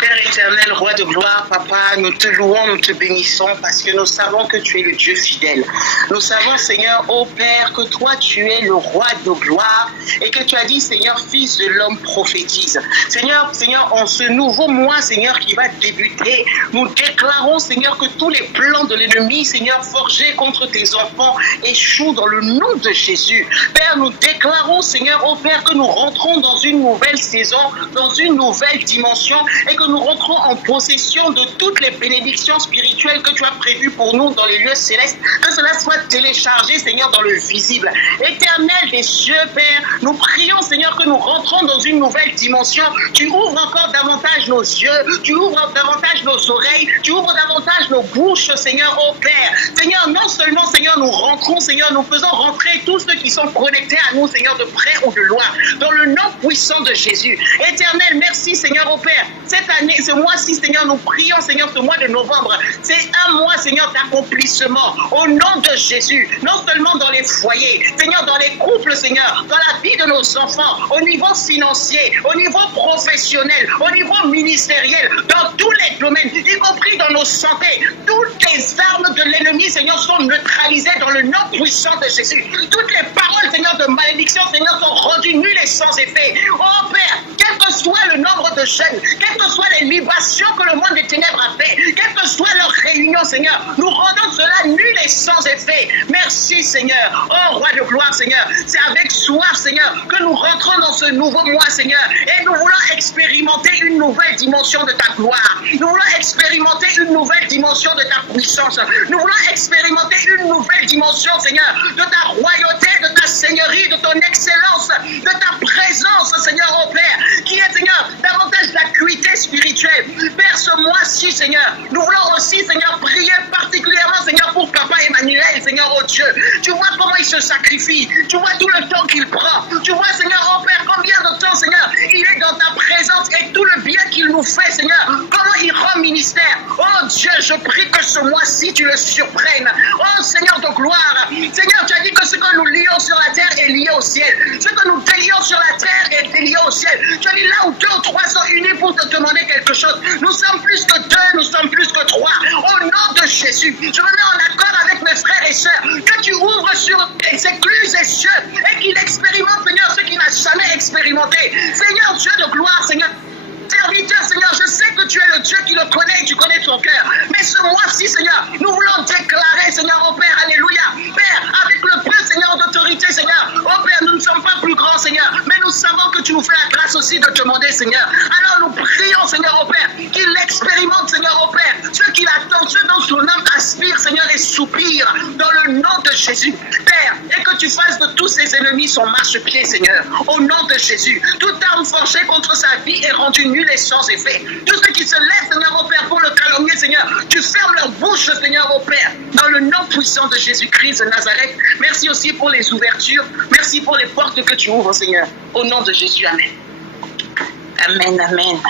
Père éternel, roi de gloire, papa, nous te louons, nous te bénissons parce que nous savons que tu es le Dieu fidèle. Nous savons, Seigneur, ô Père, que toi tu es le roi de gloire et que tu as dit, Seigneur, fils de l'homme prophétise. Seigneur, en ce nouveau mois, Seigneur, qui va débuter, nous déclarons, Seigneur, que tous les plans de l'ennemi, Seigneur, forgés contre tes enfants, échouent dans le nom de Jésus. Père, nous déclarons, Seigneur, ô Père, que nous rentrons dans une nouvelle saison, dans une nouvelle dimension dimension et que nous rentrons en possession de toutes les bénédictions spirituelles que tu as prévues pour nous dans les lieux célestes, que cela soit téléchargé, Seigneur, dans le visible. Éternel des cieux, Père, nous prions, Seigneur, que nous rentrons dans une nouvelle dimension. Tu ouvres encore davantage nos yeux, tu ouvres davantage nos oreilles, tu ouvres davantage nos bouches, Seigneur, ô Père. Seigneur, non seulement, Seigneur, nous rentrons, Seigneur, nous faisons rentrer tous ceux qui sont connectés à nous, Seigneur, de près ou de loin, dans le nom puissant de Jésus. Éternel, merci, Seigneur, ô Père. Cette année, ce mois-ci, Seigneur, nous prions, Seigneur, ce mois de novembre, c'est un mois, Seigneur, d'accomplissement, au nom de Jésus, non seulement dans les foyers, Seigneur, dans les couples, Seigneur, dans la vie de nos enfants, au niveau financier, au niveau professionnel, au niveau ministériel, dans tous les domaines, y compris dans nos santé. Toutes les armes de l'ennemi, Seigneur, sont neutralisées dans le nom puissant de Jésus. Toutes les paroles, Seigneur, de malédiction, Seigneur, sont rendues nulles et sans effet. Oh Père, quel que soit le nombre de jeunes, quelles que soient les libations que le monde des ténèbres a fait, quelle que soit leur réunion, Seigneur, nous rendons cela nul et sans effet. Merci, Seigneur. Oh Roi de gloire, Seigneur, c'est avec soif, Seigneur, que nous rentrons dans ce nouveau mois, Seigneur, et nous voulons expérimenter une nouvelle dimension de ta gloire. Nous voulons expérimenter une nouvelle dimension de ta puissance. Nous voulons expérimenter une nouvelle dimension, Seigneur, de ta royauté, de ta seigneurie, de ton excellence, de ta présence, Seigneur, au Père, qui est, Seigneur, davantage d'acuité spirituelle. Père, ce mois-ci, Seigneur, nous voulons aussi, Seigneur, prier particulièrement, Seigneur, pour Papa Emmanuel, Seigneur, oh Dieu. Tu vois comment il se sacrifie. Tu vois tout le temps qu'il prend. Tu vois, Seigneur, oh Père, combien de temps, Seigneur, il est dans ta présence et tout le bien qu'il nous fait, Seigneur. Comment il rend ministère. Oh Dieu, je prie que ce mois-ci, tu le surprennes. Oh Seigneur de gloire. Seigneur, tu as dit que ce que nous lions sur la terre est lié au ciel. Ce que nous délions sur la terre est délié au ciel. Tu as dit là où 2 ou 3 sont unis pour te demander quelque chose. Nous sommes plus que 2, nous sommes plus que 3. Au nom de Jésus, je me mets en accord avec mes frères et sœurs que tu ouvres sur les écluses et cieux et qu'il expérimente, Seigneur, ce qu'il n'a jamais expérimenté. Seigneur Dieu de gloire, Seigneur, serviteur, Seigneur, je sais que tu es le Dieu qui le connaît et tu connais ton cœur. Mais ce mois-ci, Seigneur, nous voulons déclarer, Seigneur, au Père, alléluia. Père, avec le peu, Seigneur, d'autorité, Seigneur, au Père, nous ne sommes pas plus grands, Seigneur, mais nous savons que tu nous fais la grâce aussi de demander, Seigneur. Alors nous prions, Seigneur, au Père, qu'il expérimente, Seigneur, au Père, ce qu'il attend, ce dont son âme aspire, Seigneur, et soupire, dans le nom de Jésus. Père, et que tu fasses de tous ses ennemis son marchepied, Seigneur, au nom de Jésus. Toute arme forgée contre sa vie est rendue nulle et sans effet. Tous ceux qui se lèvent, Seigneur, au Père, pour le calomnier, Seigneur, tu fermes leur bouche, Seigneur, au Père, dans le nom puissant de Jésus-Christ de Nazareth. Merci aussi pour les ouvertures. Merci pour les portes que tu ouvres, Seigneur. Au nom de Jésus, Amen. Amen, amen.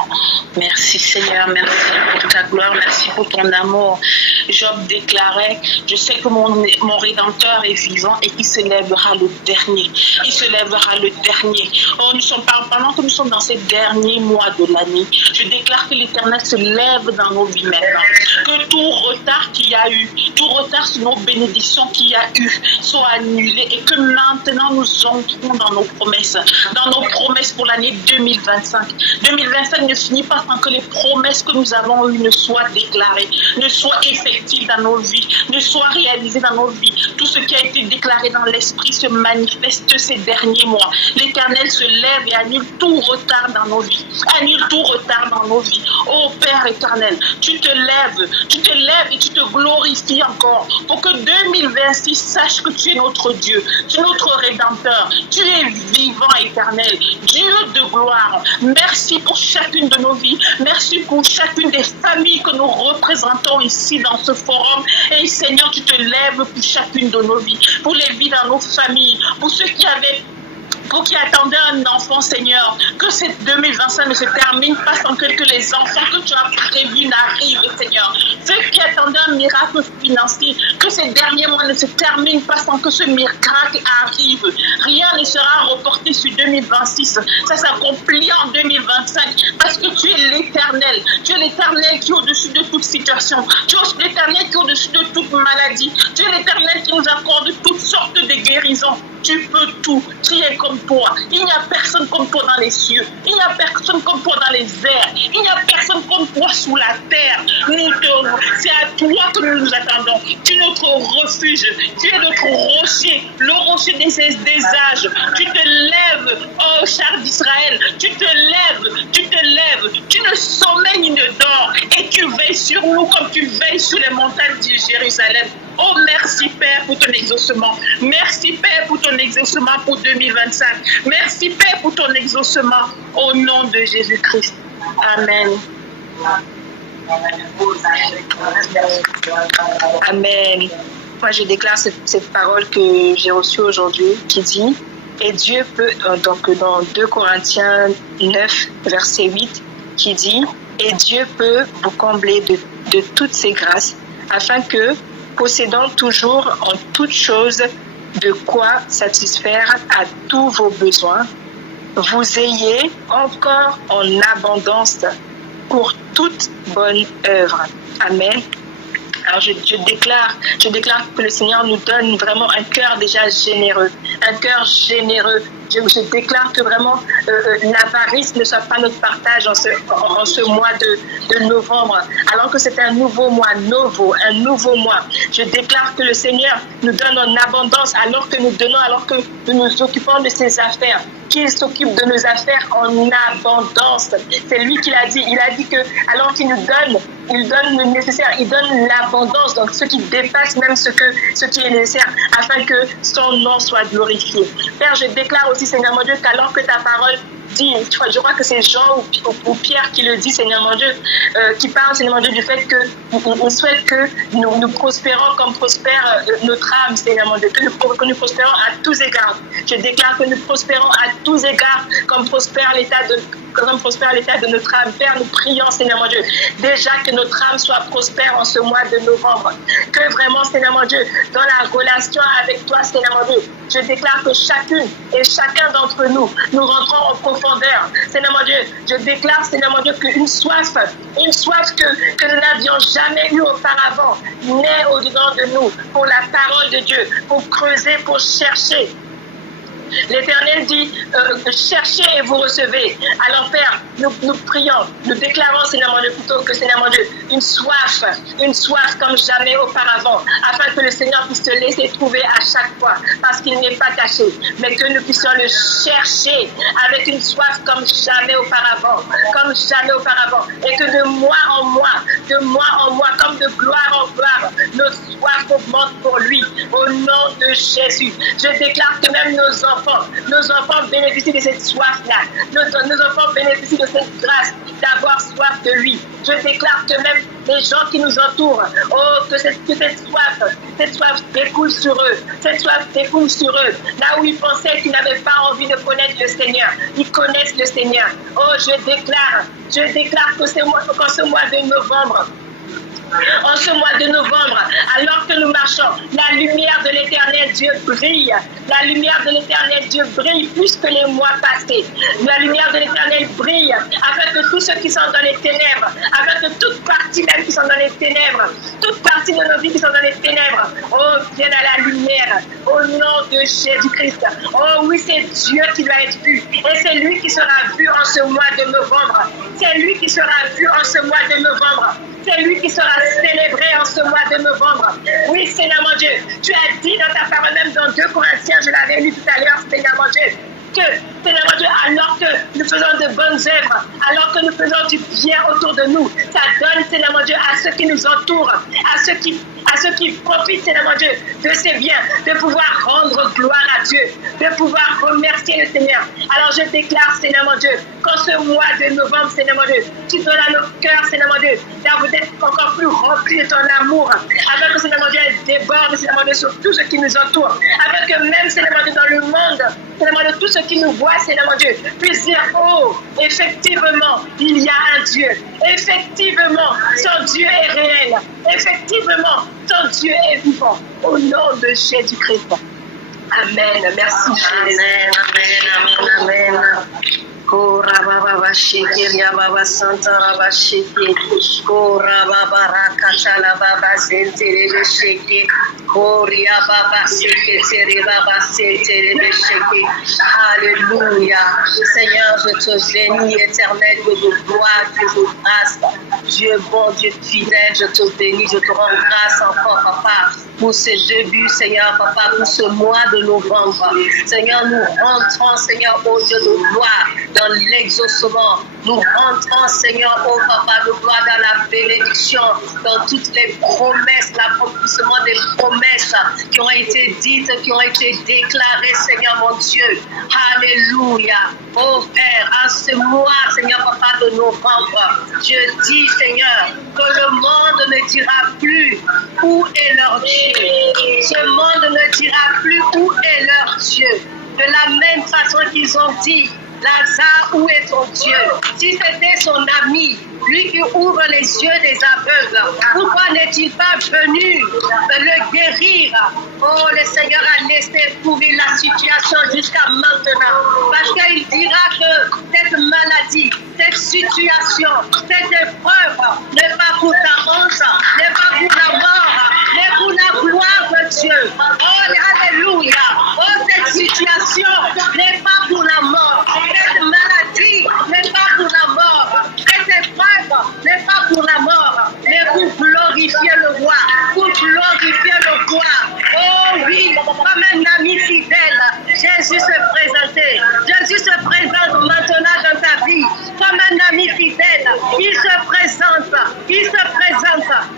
Merci Seigneur, merci pour ta gloire, merci pour ton amour. Job déclarait, je sais que mon Rédempteur est vivant et qu'il se lèvera le dernier. Il se lèvera le dernier. Oh, pendant que nous sommes dans ces derniers mois de l'année, je déclare que l'Éternel se lève dans nos vies maintenant. Que tout retard qu'il y a eu, tout retard sur nos bénédictions qu'il y a eu, soit annulé et que maintenant nous entrons dans nos promesses pour l'année 2025. 2025 ne finit pas sans que les promesses que nous avons eues ne soient déclarées, ne soient effectives dans nos vies, ne soient réalisées dans nos vies. Tout ce qui a été déclaré dans l'esprit se manifeste ces derniers mois. L'Éternel se lève et annule tout retard dans nos vies. Annule tout retard dans nos vies. Ô Père éternel, tu te lèves et tu te glorifies encore pour que 2026 sache que tu es notre Dieu, tu es notre Rédempteur, tu es vivant éternel, Dieu de gloire. Merci pour chacune de nos vies. Merci pour chacune des familles que nous représentons ici dans ce forum. Et Seigneur, tu te lèves pour chacune de nos vies, pour les vies dans nos familles, pour ceux qui attendaient un enfant, Seigneur, que cette 2025 ne se termine pas sans que les enfants que tu as prévus n'arrivent, Seigneur. Ceux qui attendaient un miracle financier, que ces derniers mois ne se terminent pas sans que ce miracle arrive. Rien ne sera reporté sur 2026. Ça s'accomplit en 2025 parce que tu es l'Éternel. Tu es l'Éternel qui est au-dessus de toute situation. Tu es l'Éternel qui est au-dessus de toute maladie. Tu es l'Éternel qui nous accorde toutes sortes de guérisons. Tu peux tout. Qui est comme toi? Il n'y a personne comme toi dans les cieux. Il n'y a personne comme toi dans les airs. Il n'y a personne comme toi sous la terre. C'est à toi que nous nous attendons. Tu es notre refuge. Tu es notre rocher. Le rocher des âges. Tu te lèves, oh char d'Israël. Tu te lèves. Tu ne sors sur nous comme tu veilles sur les montagnes de Jérusalem. Oh, merci Père pour ton exaucement. Merci Père pour ton exaucement pour 2025. Merci Père pour ton exaucement au nom de Jésus-Christ. Amen. Amen. Moi, je déclare cette parole que j'ai reçue aujourd'hui qui dit, et Dieu peut, donc dans 2 Corinthiens 9, verset 8, qui dit, et Dieu peut vous combler de toutes ses grâces, afin que, possédant toujours en toutes choses de quoi satisfaire à tous vos besoins, vous ayez encore en abondance pour toute bonne œuvre. Amen. Alors je déclare que le Seigneur nous donne vraiment un cœur déjà généreux, un cœur généreux. Je déclare que vraiment l'avarice ne soit pas notre partage en ce mois de novembre, alors que c'est un nouveau mois, un nouveau mois. Je déclare que le Seigneur nous donne en abondance alors que nous donnons, alors que nous nous occupons de ses affaires, qu'il s'occupe de nos affaires en abondance. C'est lui qui l'a dit. Il a dit que alors qu'il nous donne, il donne le nécessaire, il donne l'abondance, donc ce qui dépasse même ce qui est nécessaire, afin que son nom soit glorifié. Père, je déclare aussi, Seigneur mon Dieu, qu'alors que ta parole dit, je crois que c'est Jean ou Pierre qui le dit, Seigneur mon Dieu, qui parle, Seigneur mon Dieu, du fait qu'il souhaite que nous prospérons comme prospère notre âme, Seigneur mon Dieu, que nous prospérons à tous égards. Je déclare que nous prospérons à tous égards comme prospère l'état de notre âme. Père, nous prions, Seigneur mon Dieu, déjà que notre âme soit prospère en ce mois de novembre. Que vraiment, Seigneur mon Dieu, dans la relation avec toi, Seigneur mon Dieu, je déclare que chacune et chacun d'entre nous rentrons en profondeur. Seigneur mon Dieu, je déclare, Seigneur mon Dieu, qu'une soif que nous n'avions jamais eue auparavant naît au-dedans de nous pour la parole de Dieu, pour creuser, pour chercher. L'Éternel dit, cherchez et vous recevez. Alors Père, nous prions, nous déclarons, Seigneur mon Dieu, plutôt que Seigneur mon Dieu, une soif comme jamais auparavant, afin que le Seigneur puisse se laisser trouver à chaque fois, parce qu'il n'est pas caché, mais que nous puissions le chercher avec une soif comme jamais auparavant, et que de mois en mois, comme de gloire en gloire, nos soifs augmentent pour lui, au nom de Jésus. Je déclare que même nos enfants bénéficient de cette soif-là. Nos enfants bénéficient de cette grâce d'avoir soif de lui. Je déclare que même les gens qui nous entourent, que cette soif découle sur eux. Cette soif découle sur eux. Là où ils pensaient qu'ils n'avaient pas envie de connaître le Seigneur, ils connaissent le Seigneur. Je déclare que qu'en ce mois de novembre, alors que nous marchons, la lumière de l'Éternel Dieu brille. La lumière de l'Éternel Dieu brille plus que les mois passés. La lumière de l'Éternel brille afin que tous ceux qui sont dans les ténèbres, afin que toute partie même qui sont dans les ténèbres, toute partie de nos vies qui sont dans les ténèbres, viennent à la lumière au nom de Jésus-Christ. Oh oui, c'est Dieu qui doit être vu. Et c'est lui qui sera vu en ce mois de novembre. C'est lui qui sera vu en ce mois de novembre. C'est lui qui sera célébré en ce mois de novembre. Oui, Seigneur mon Dieu, tu as dit dans ta parole, même dans 2 Corinthiens, je l'avais lu tout à l'heure, Seigneur mon Dieu, que, Seigneur mon Dieu, alors que nous faisons de bonnes œuvres, alors que nous faisons du bien autour de nous, ça donne, Seigneur mon Dieu, à ceux qui nous entourent, à ceux qui profitent, Seigneur mon Dieu, de ces biens, de pouvoir rendre gloire à Dieu, de pouvoir remercier le Seigneur. Alors je déclare, Seigneur mon Dieu, qu'en ce mois de novembre, Seigneur mon Dieu, tu donnes à nos cœurs, Seigneur mon Dieu, d'être encore plus remplis de ton amour, afin que, Seigneur mon Dieu, déborde, Seigneur mon Dieu, sur tout ce qui nous entoure, afin que même, Seigneur mon Dieu, dans le monde, Seigneur mon Dieu, tout ce qui nous voit, Seigneur mon Dieu, puisse dire, effectivement, il y a un Dieu. Effectivement, son Dieu est réel. Effectivement, son Dieu est vivant. Au nom de Jésus-Christ. Amen. Merci, Jésus. Amen. Kora baba sheke ya baba santa baba sheke kora baba rakata la baba sentere sheke Alléluia. Seigneur, je te bénis, éternel, Dieu de gloire, Dieu de grâce. Dieu bon, Dieu fidèle, je te bénis, je te rends grâce encore, Papa, pour ce début, Seigneur, Papa, pour ce mois de novembre. Seigneur, nous rentrons, Seigneur, ô Dieu de gloire, dans l'exaucement. Nous rentrons, Seigneur, ô Papa de gloire, dans la bénédiction, dans toutes les promesses, l'accomplissement des promesses qui ont été dites, qui ont été déclarées, Seigneur mon Dieu. Alléluia. Ô Père, à ce mois, Seigneur, Papa de novembre, je dis, Seigneur, que le monde ne dira plus où est leur Dieu. Ce monde ne dira plus où est leur Dieu. De la même façon qu'ils ont dit, Lazare, où est ton Dieu? Si c'était son ami, lui qui ouvre les yeux des aveugles, pourquoi n'est-il pas venu le guérir? Oh, le Seigneur a laissé pourrir la situation jusqu'à maintenant. Parce qu'il dira que cette maladie, cette situation, cette épreuve n'est pas pour ta honte, n'est pas pour la mort, mais pour la gloire de Dieu. Oh, alléluia. Oh, cette situation n'est pas pour la mort. Cette maladie n'est pas pour la mort. Cette épreuve n'est pas pour la mort, mais pour glorifier le roi, pour glorifier le roi. Oh oui, comme un ami fidèle, Jésus se présentait. Jésus se présente maintenant dans ta vie comme un ami fidèle. Il se présente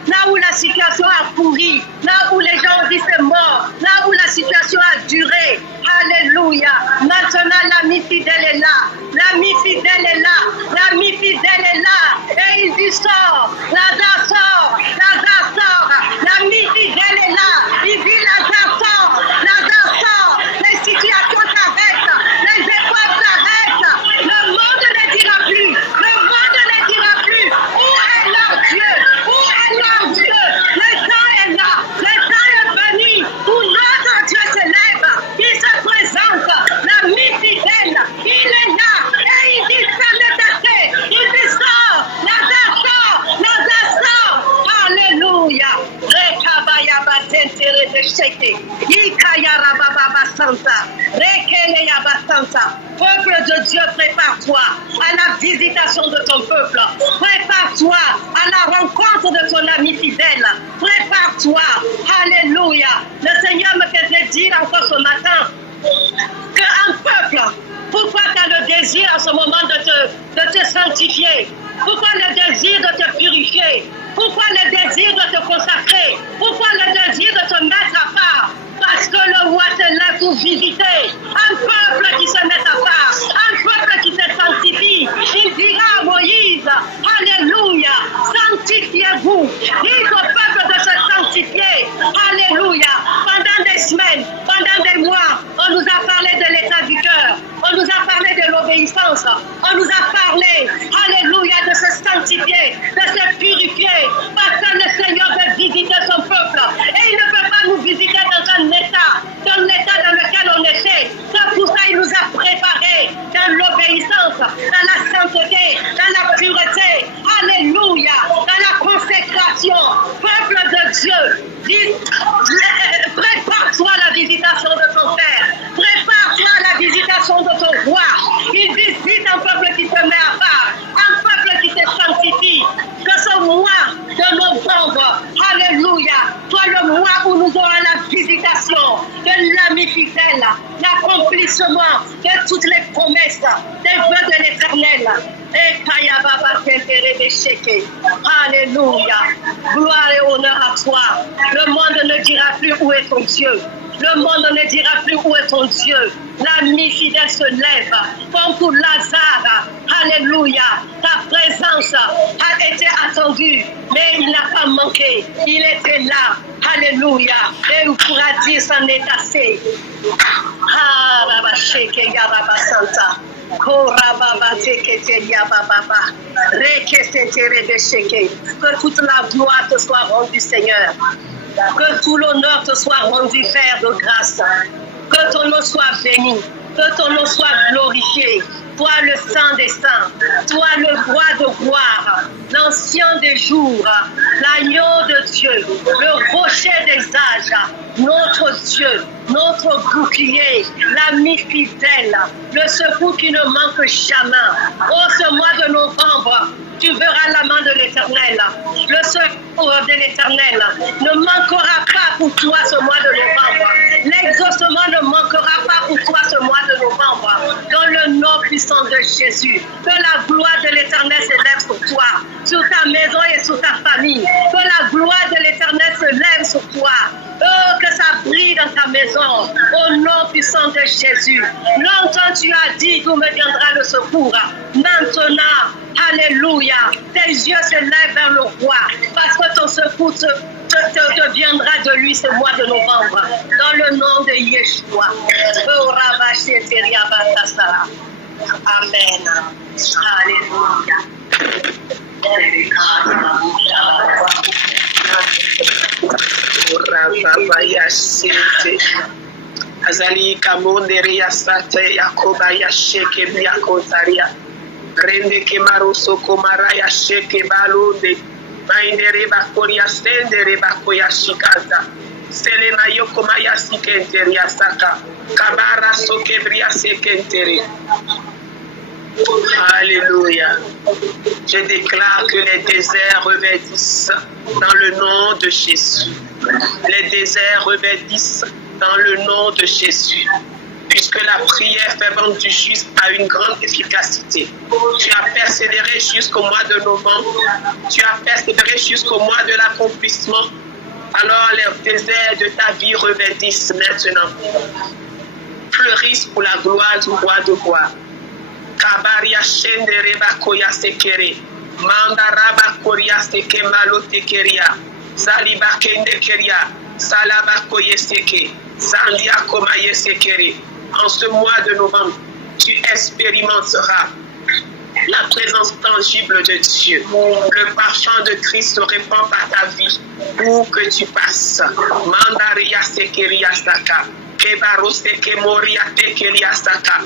là où la situation a pourri, là où les gens disent c'est mort, là où la situation a duré. Alléluia. Maintenant, l'ami fidèle est là. L'ami fidèle est là. L'ami fidèle est là. Et il dit sors. Lazare sort. Lazare sort. L'ami fidèle est là. Il dit Lazare sort. Lazare sort. Les situations s'arrêtent. Les épreuves s'arrêtent. Le monde ne dira plus. Le monde ne dira plus. Où est leur Dieu? Où est leur Dieu? Le temps est là. Le temps est venu où notre Dieu se lève. Il se présente. L'ami fidèle. Il est là. Et il dit fais le tester. Il dit sors. Lazare sort. Lazare sort. Alléluia. Rekabaya batentere de sheke. Ikayara baba santa. Rekele ya basanta. Peuple de Dieu, prépare-toi à la visitation de ton peuple. Prépare-toi à la rencontre de ton ami fidèle. Prépare-toi. Alléluia. Le Seigneur me faisait dire encore ce matin qu'un peuple, pourquoi tu as le désir en ce moment de te sanctifier? Pourquoi le désir de te purifier? Pourquoi le désir de te consacrer? Pourquoi le désir de te mettre à part? Parce que le roi se lève pour visiter un peuple qui se met à part, un peuple qui se sanctifie. Il dira à Moïse, alléluia, sanctifiez-vous. Dis au peuple de se sanctifier. Alléluia. Pendant des semaines, pendant des mois, on nous a parlé de l'état du cœur. On nous a parlé de l'obéissance. On nous a parlé, alléluia, de se sanctifier, de se purifier. Parce que le Seigneur veut visiter son peuple. Et il ne peut pas nous visiter dans l'état dans lequel on était. C'est pour ça qu'il nous a préparés dans l'obéissance, dans la sainteté, dans la pureté. Alléluia. Dans la consécration. Peuple de Dieu, prépare-toi à la visitation de ton Père. Prépare-toi à la visitation de ton roi. Il visite un peuple qui se met à part, un peuple qui se sanctifie. Que ce mois de novembre, alléluia, soit le mois où nous aurons la visitation de l'ami fidèle, l'accomplissement de toutes les promesses, des vœux de l'Éternel. Alléluia. Gloire et honneur à toi. Le monde ne dira plus où est ton Dieu. Le monde ne dira plus où est ton Dieu. L'ami fidèle se lève. Comme pour Lazare. Alléluia. Ta présence a été attendue. Mais il n'a pas manqué. Il était là. Alléluia. Et on pourra dire c'en est assez. Ah, Baba Sheke Yaraba Santa. Que toute la gloire te soit rendue, Seigneur. Que tout l'honneur te soit rendu, Père de grâce. Que ton nom soit béni. Que ton nom soit glorifié. toi le Saint des Saints, toi le roi de gloire, l'ancien des jours, l'agneau de Dieu, le rocher des âges, notre Dieu, notre bouclier, l'ami fidèle, le secours qui ne manque jamais. Oh, ce mois de novembre, tu verras la main de l'Éternel. Le secours de l'Éternel ne manquera pas pour toi ce mois de novembre. L'exaucement ne manquera pas pour toi ce mois de novembre. Dans le nom puissant de Jésus, que la gloire de l'Éternel s'élève sur toi, sur ta maison et sur ta famille. Que la gloire de l'Éternel se lève sur toi. Oh, que ça brille dans ta maison. Au nom puissant de Jésus. Longtemps tu as dit d'où me viendra le secours. Maintenant, alléluia, tes yeux se lèvent vers le roi, parce que ton secours te viendra de lui ce mois de novembre, dans le nom de Yeshua. Amen. Alléluia. Azali kamondere ya sate ya koba ya sheke biya kotaria rende ke maroso komara ya sheke balonde maindere bakori ya sendere bakoya shikaza sele na yokoma ya sikenteri ya saka kabara soke bria sekenteri. Alléluia. Je déclare que les déserts revêtissent dans le nom de Jésus. Les déserts revêtissent dans le nom de Jésus. Puisque la prière fervente du juste a une grande efficacité. Tu as persévéré jusqu'au mois de novembre. Tu as persévéré jusqu'au mois de l'accomplissement. Alors les déserts de ta vie revêtissent maintenant. Fleurissent pour la gloire du roi de gloire. Kabaria shendere bakoya sekere, mandaraba koria seke malote keria, zaliba kende keria, salaba koye seke, zandia komaye sekere. En ce mois de novembre, tu expérimenteras la présence tangible de Dieu. Le parfum de Christ se répand par ta vie, où que tu passes. Mandaria sekeria saka. Kebarose ke moria tekelia saka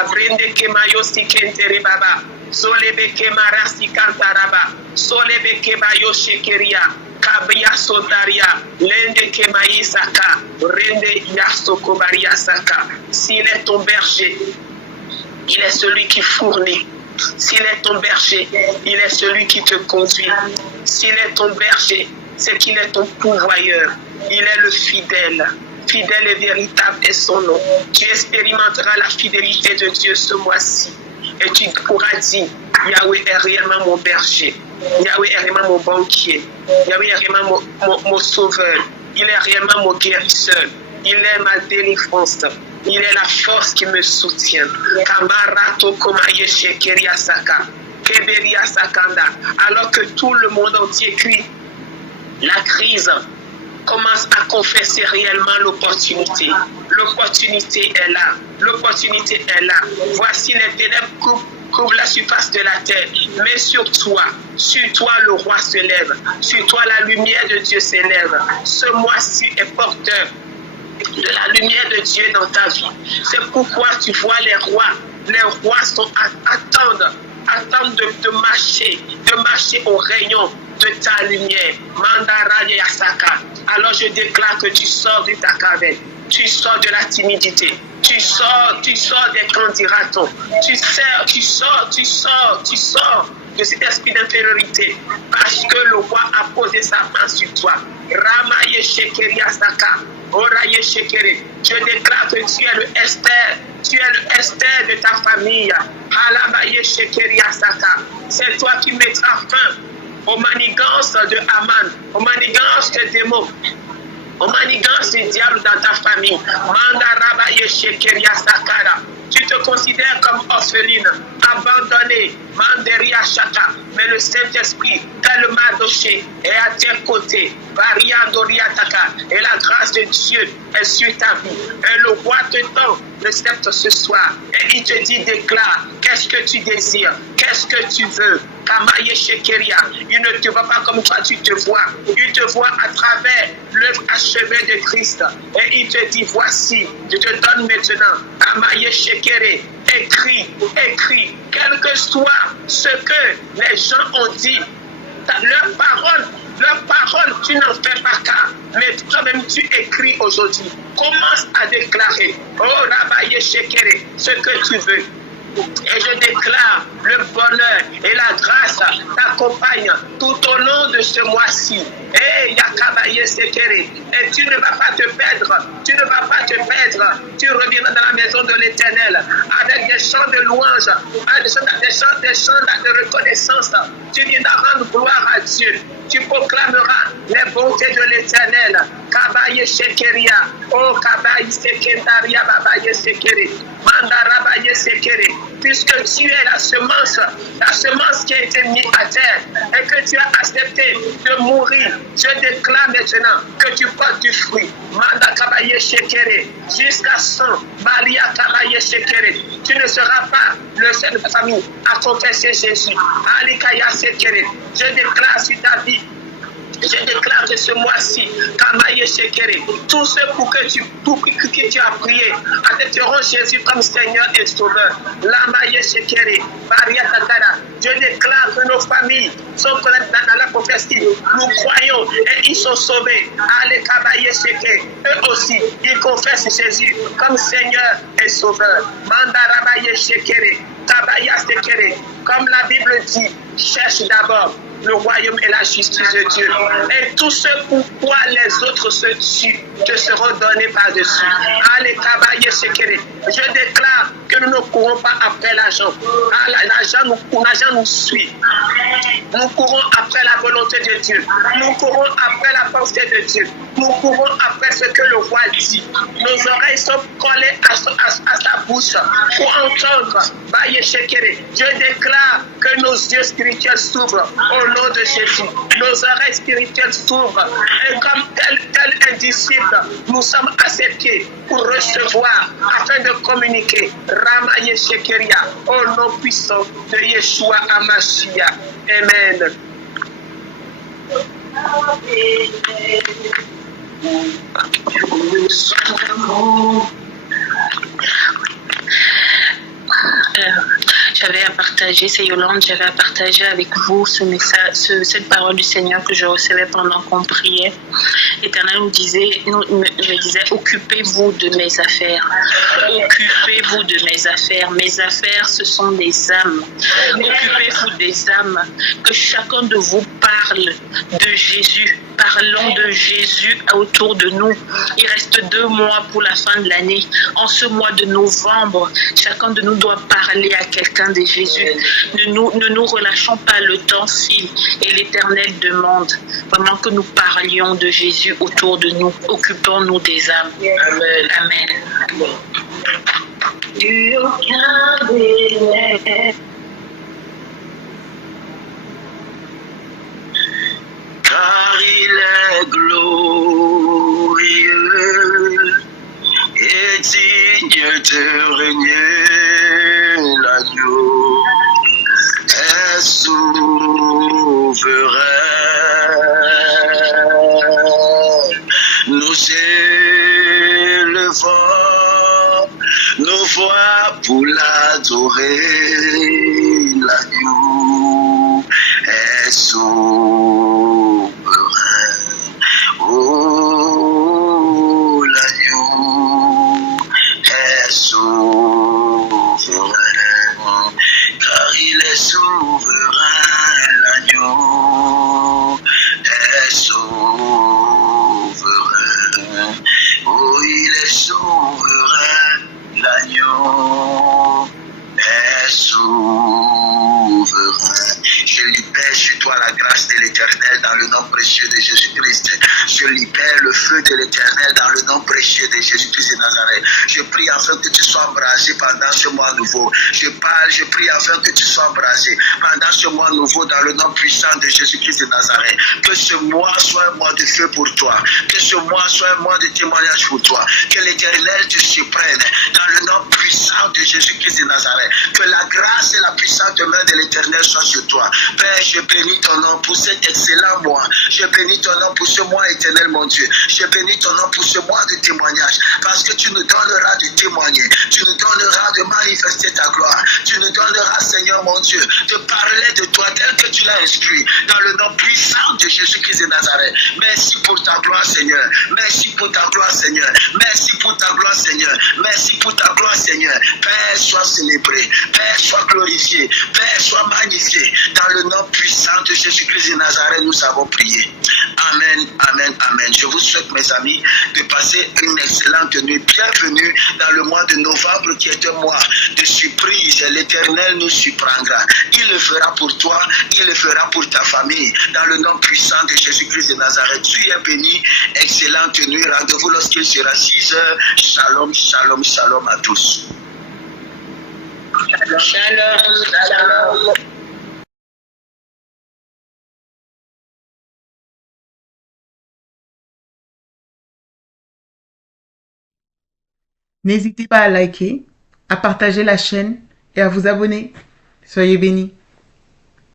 avrende ke mayosi kentere baba solebe ke marasi kantaraba solebe ke bayo shekeria kabia sotaria lende ke maïsaka rende yaso kobaria saka. S'il est ton berger, il est celui qui fournit. S'il est ton berger, il est celui qui te conduit. S'il est ton berger, c'est qu'il est ton pourvoyeur. Il est le fidèle. Fidèle et véritable est son nom. Tu expérimenteras la fidélité de Dieu ce mois-ci. Et tu pourras dire, Yahweh est réellement mon berger. Yahweh est réellement mon banquier. Yahweh est réellement mon sauveur. Il est réellement mon guérisseur. Il est ma délivrance. Il est la force qui me soutient. Kamarato komaye shekeria saka. Keberia sakanda. Alors que tout le monde entier crie, la crise commence à confesser réellement l'opportunité. L'opportunité est là. L'opportunité est là. Voici les ténèbres couvrent la surface de la terre. Mais sur toi le roi se lève. Sur toi la lumière de Dieu s'élève. Ce mois-ci est porteur de la lumière de Dieu dans ta vie. C'est pourquoi tu vois les rois. Les rois attendent de marcher au rayon de ta lumière. Mandara Yasaka. Alors je déclare que tu sors de ta caverne. Tu sors de la timidité. Tu sors des candidatons. Tu sors de cet esprit d'infériorité. Parce que le roi a posé sa main sur toi. Ramaye Shekeri Asaka. Oraye Shekeri. Je déclare que tu es le Esther. Tu es le Esther de ta famille. Halabaye Shekeri Asaka. C'est toi qui mettras fin aux manigances de Haman, aux manigances des démons, aux manigances du diable dans ta famille. Mandaraba Yeshekeria Sakara. Tu te considères comme orpheline, abandonnée, Manderia Shaka. Mais le Saint-Esprit, tel Madoché, est à tes côtés. Variandoriataka. Et la grâce de Dieu est sur ta vie. Et le roi te tend le sceptre ce soir. Et il te dit, déclare, qu'est-ce que tu désires? Qu'est-ce que tu veux? Kamaye Shekeria. Il ne te voit pas comme toi tu te vois. Il te voit à travers l'œuvre achevée de Christ. Et il te dit, voici, je te donne maintenant. Kamaye Shekere. Écris que soit ce que les gens ont dit, leur parole, tu n'en fais pas cas, mais toi-même tu écris aujourd'hui. Commence à déclarer, oh Rabaye Shekere, ce que tu veux. Et je déclare le bonheur et la grâce t'accompagnent tout au long de ce mois-ci. Et Yakabaye Sekere, et tu ne vas pas te perdre, tu ne vas pas te perdre. Tu reviendras dans la maison de l'Éternel avec des chants de louange, des chants de reconnaissance. Tu viendras rendre gloire à Dieu. Tu proclameras les bontés de l'Éternel. Kabaye Shekeria, oh Kabaye Sekendaria Babaye Sekere, Mandarabaye Sekere, puisque tu es la semence qui a été mise à terre et que tu as accepté de mourir, je déclare maintenant que tu portes du fruit. Manda Kabaye Shekere, jusqu'à 100, Maria Kabaye Shekere, tu ne seras pas le seul de ta famille à confesser Jésus. Alikaya Sekere, je déclare sur ta vie. Je déclare que ce mois-ci, Kamaye Shekere, tous ceux pour que tu as prié, accepteront Jésus comme Seigneur et Sauveur. Lamaye Shekere, Maria Takara, je déclare que nos familles sont dans la prophétie. Nous croyons et ils sont sauvés. Allez, Kamaye Shekere, eux aussi, ils confessent Jésus comme Seigneur et Sauveur. Mandarabaye Shekere, Kabaya Shekere, comme la Bible dit, cherche d'abord le royaume et la justice de Dieu. Et tout ce pourquoi les autres se tuent te seront donnés par-dessus. Allez, Kabaye Shekere. Je déclare que nous ne courons pas après l'argent. L'argent nous suit. Nous courons après la volonté de Dieu. Nous courons après la pensée de Dieu. Nous courons après ce que le roi dit. Nos oreilles sont collées à sa bouche pour entendre. Baye Shekere. Je déclare que nos yeux spirituels s'ouvrent au nom de Jésus. Nos oreilles spirituelles s'ouvrent. Et comme tel indisciple, nous sommes à ses pieds pour recevoir afin de communiquer. Ramaye Shekeria, au nom puissant de Yeshua Amashia. Amen. J'avais à partager, c'est Yolande, j'avais à partager avec vous ce message, cette parole du Seigneur que je recevais pendant qu'on priait. L'Éternel me disait, occupez-vous de mes affaires. Occupez-vous de mes affaires. Mes affaires, ce sont des âmes. Occupez-vous des âmes. Que chacun de vous parle de Jésus. Parlons de Jésus autour de nous. Il reste 2 mois pour la fin de l'année. En ce mois de novembre, chacun de nous doit parler à quelqu'un de Jésus. Ne nous relâchons pas, le temps file et l'Éternel demande vraiment que nous parlions de Jésus autour de nous. Occupons-nous des âmes. Amen. Amen. Car il est glorieux et digne de régner, l'agneau est souverain. Nous élevons nos voix pour l'adorer, l'agneau est souverain. Oh, l'agneau est souverain, car il est souverain, l'agneau est souverain. Oh, il est souverain, l'agneau est souverain. Je libère sur toi la grâce de l'Éternel dans le nom précieux de Jésus-Christ. Je libère le feu de l'Éternel dans le nom précieux de Jésus-Christ de Nazareth. Je prie afin que tu sois embrasé pendant ce mois nouveau. Je prie afin que tu sois embrasé pendant ce mois nouveau dans le nom puissant de Jésus-Christ de Nazareth. Que ce mois soit un mois de feu pour toi. Que ce mois soit un mois de témoignage pour toi. Que l'Éternel te surprenne dans le nom puissant de Jésus-Christ de Nazareth. Que la grâce et la puissante main de l'Éternel soient sur toi. Père, je bénis ton nom pour cet excellent mois. Je bénis ton nom pour ce mois éternel, mon Dieu. Je bénis ton nom pour ce mois de témoignage. Parce que tu nous donneras de témoigner. Tu nous donneras de manifester ta gloire. Tu nous donnera, Seigneur mon Dieu, de parler de toi tel que tu l'as instruit, dans le nom puissant de Jésus-Christ de Nazareth. Merci pour ta gloire, Seigneur. Merci pour ta gloire, Seigneur. Merci pour ta gloire, Seigneur. Merci pour ta gloire, Seigneur. Père, sois célébré. Père, sois glorifié. Père, sois magnifié. Dans le nom puissant de Jésus-Christ de Nazareth, nous avons prié. Amen, amen, amen. Je vous souhaite, mes amis, de passer une excellente nuit. Bienvenue dans le mois de novembre qui est un mois de surprise. L'Éternel nous surprendra. Il le fera pour toi, il le fera pour ta famille. Dans le nom puissant de Jésus-Christ de Nazareth, tu es béni. Excellente nuit. Rendez-vous lorsqu'il sera 6 heures. Shalom, shalom, shalom à tous. Shalom, shalom. N'hésitez pas à liker, à partager la chaîne et à vous abonner. Soyez bénis.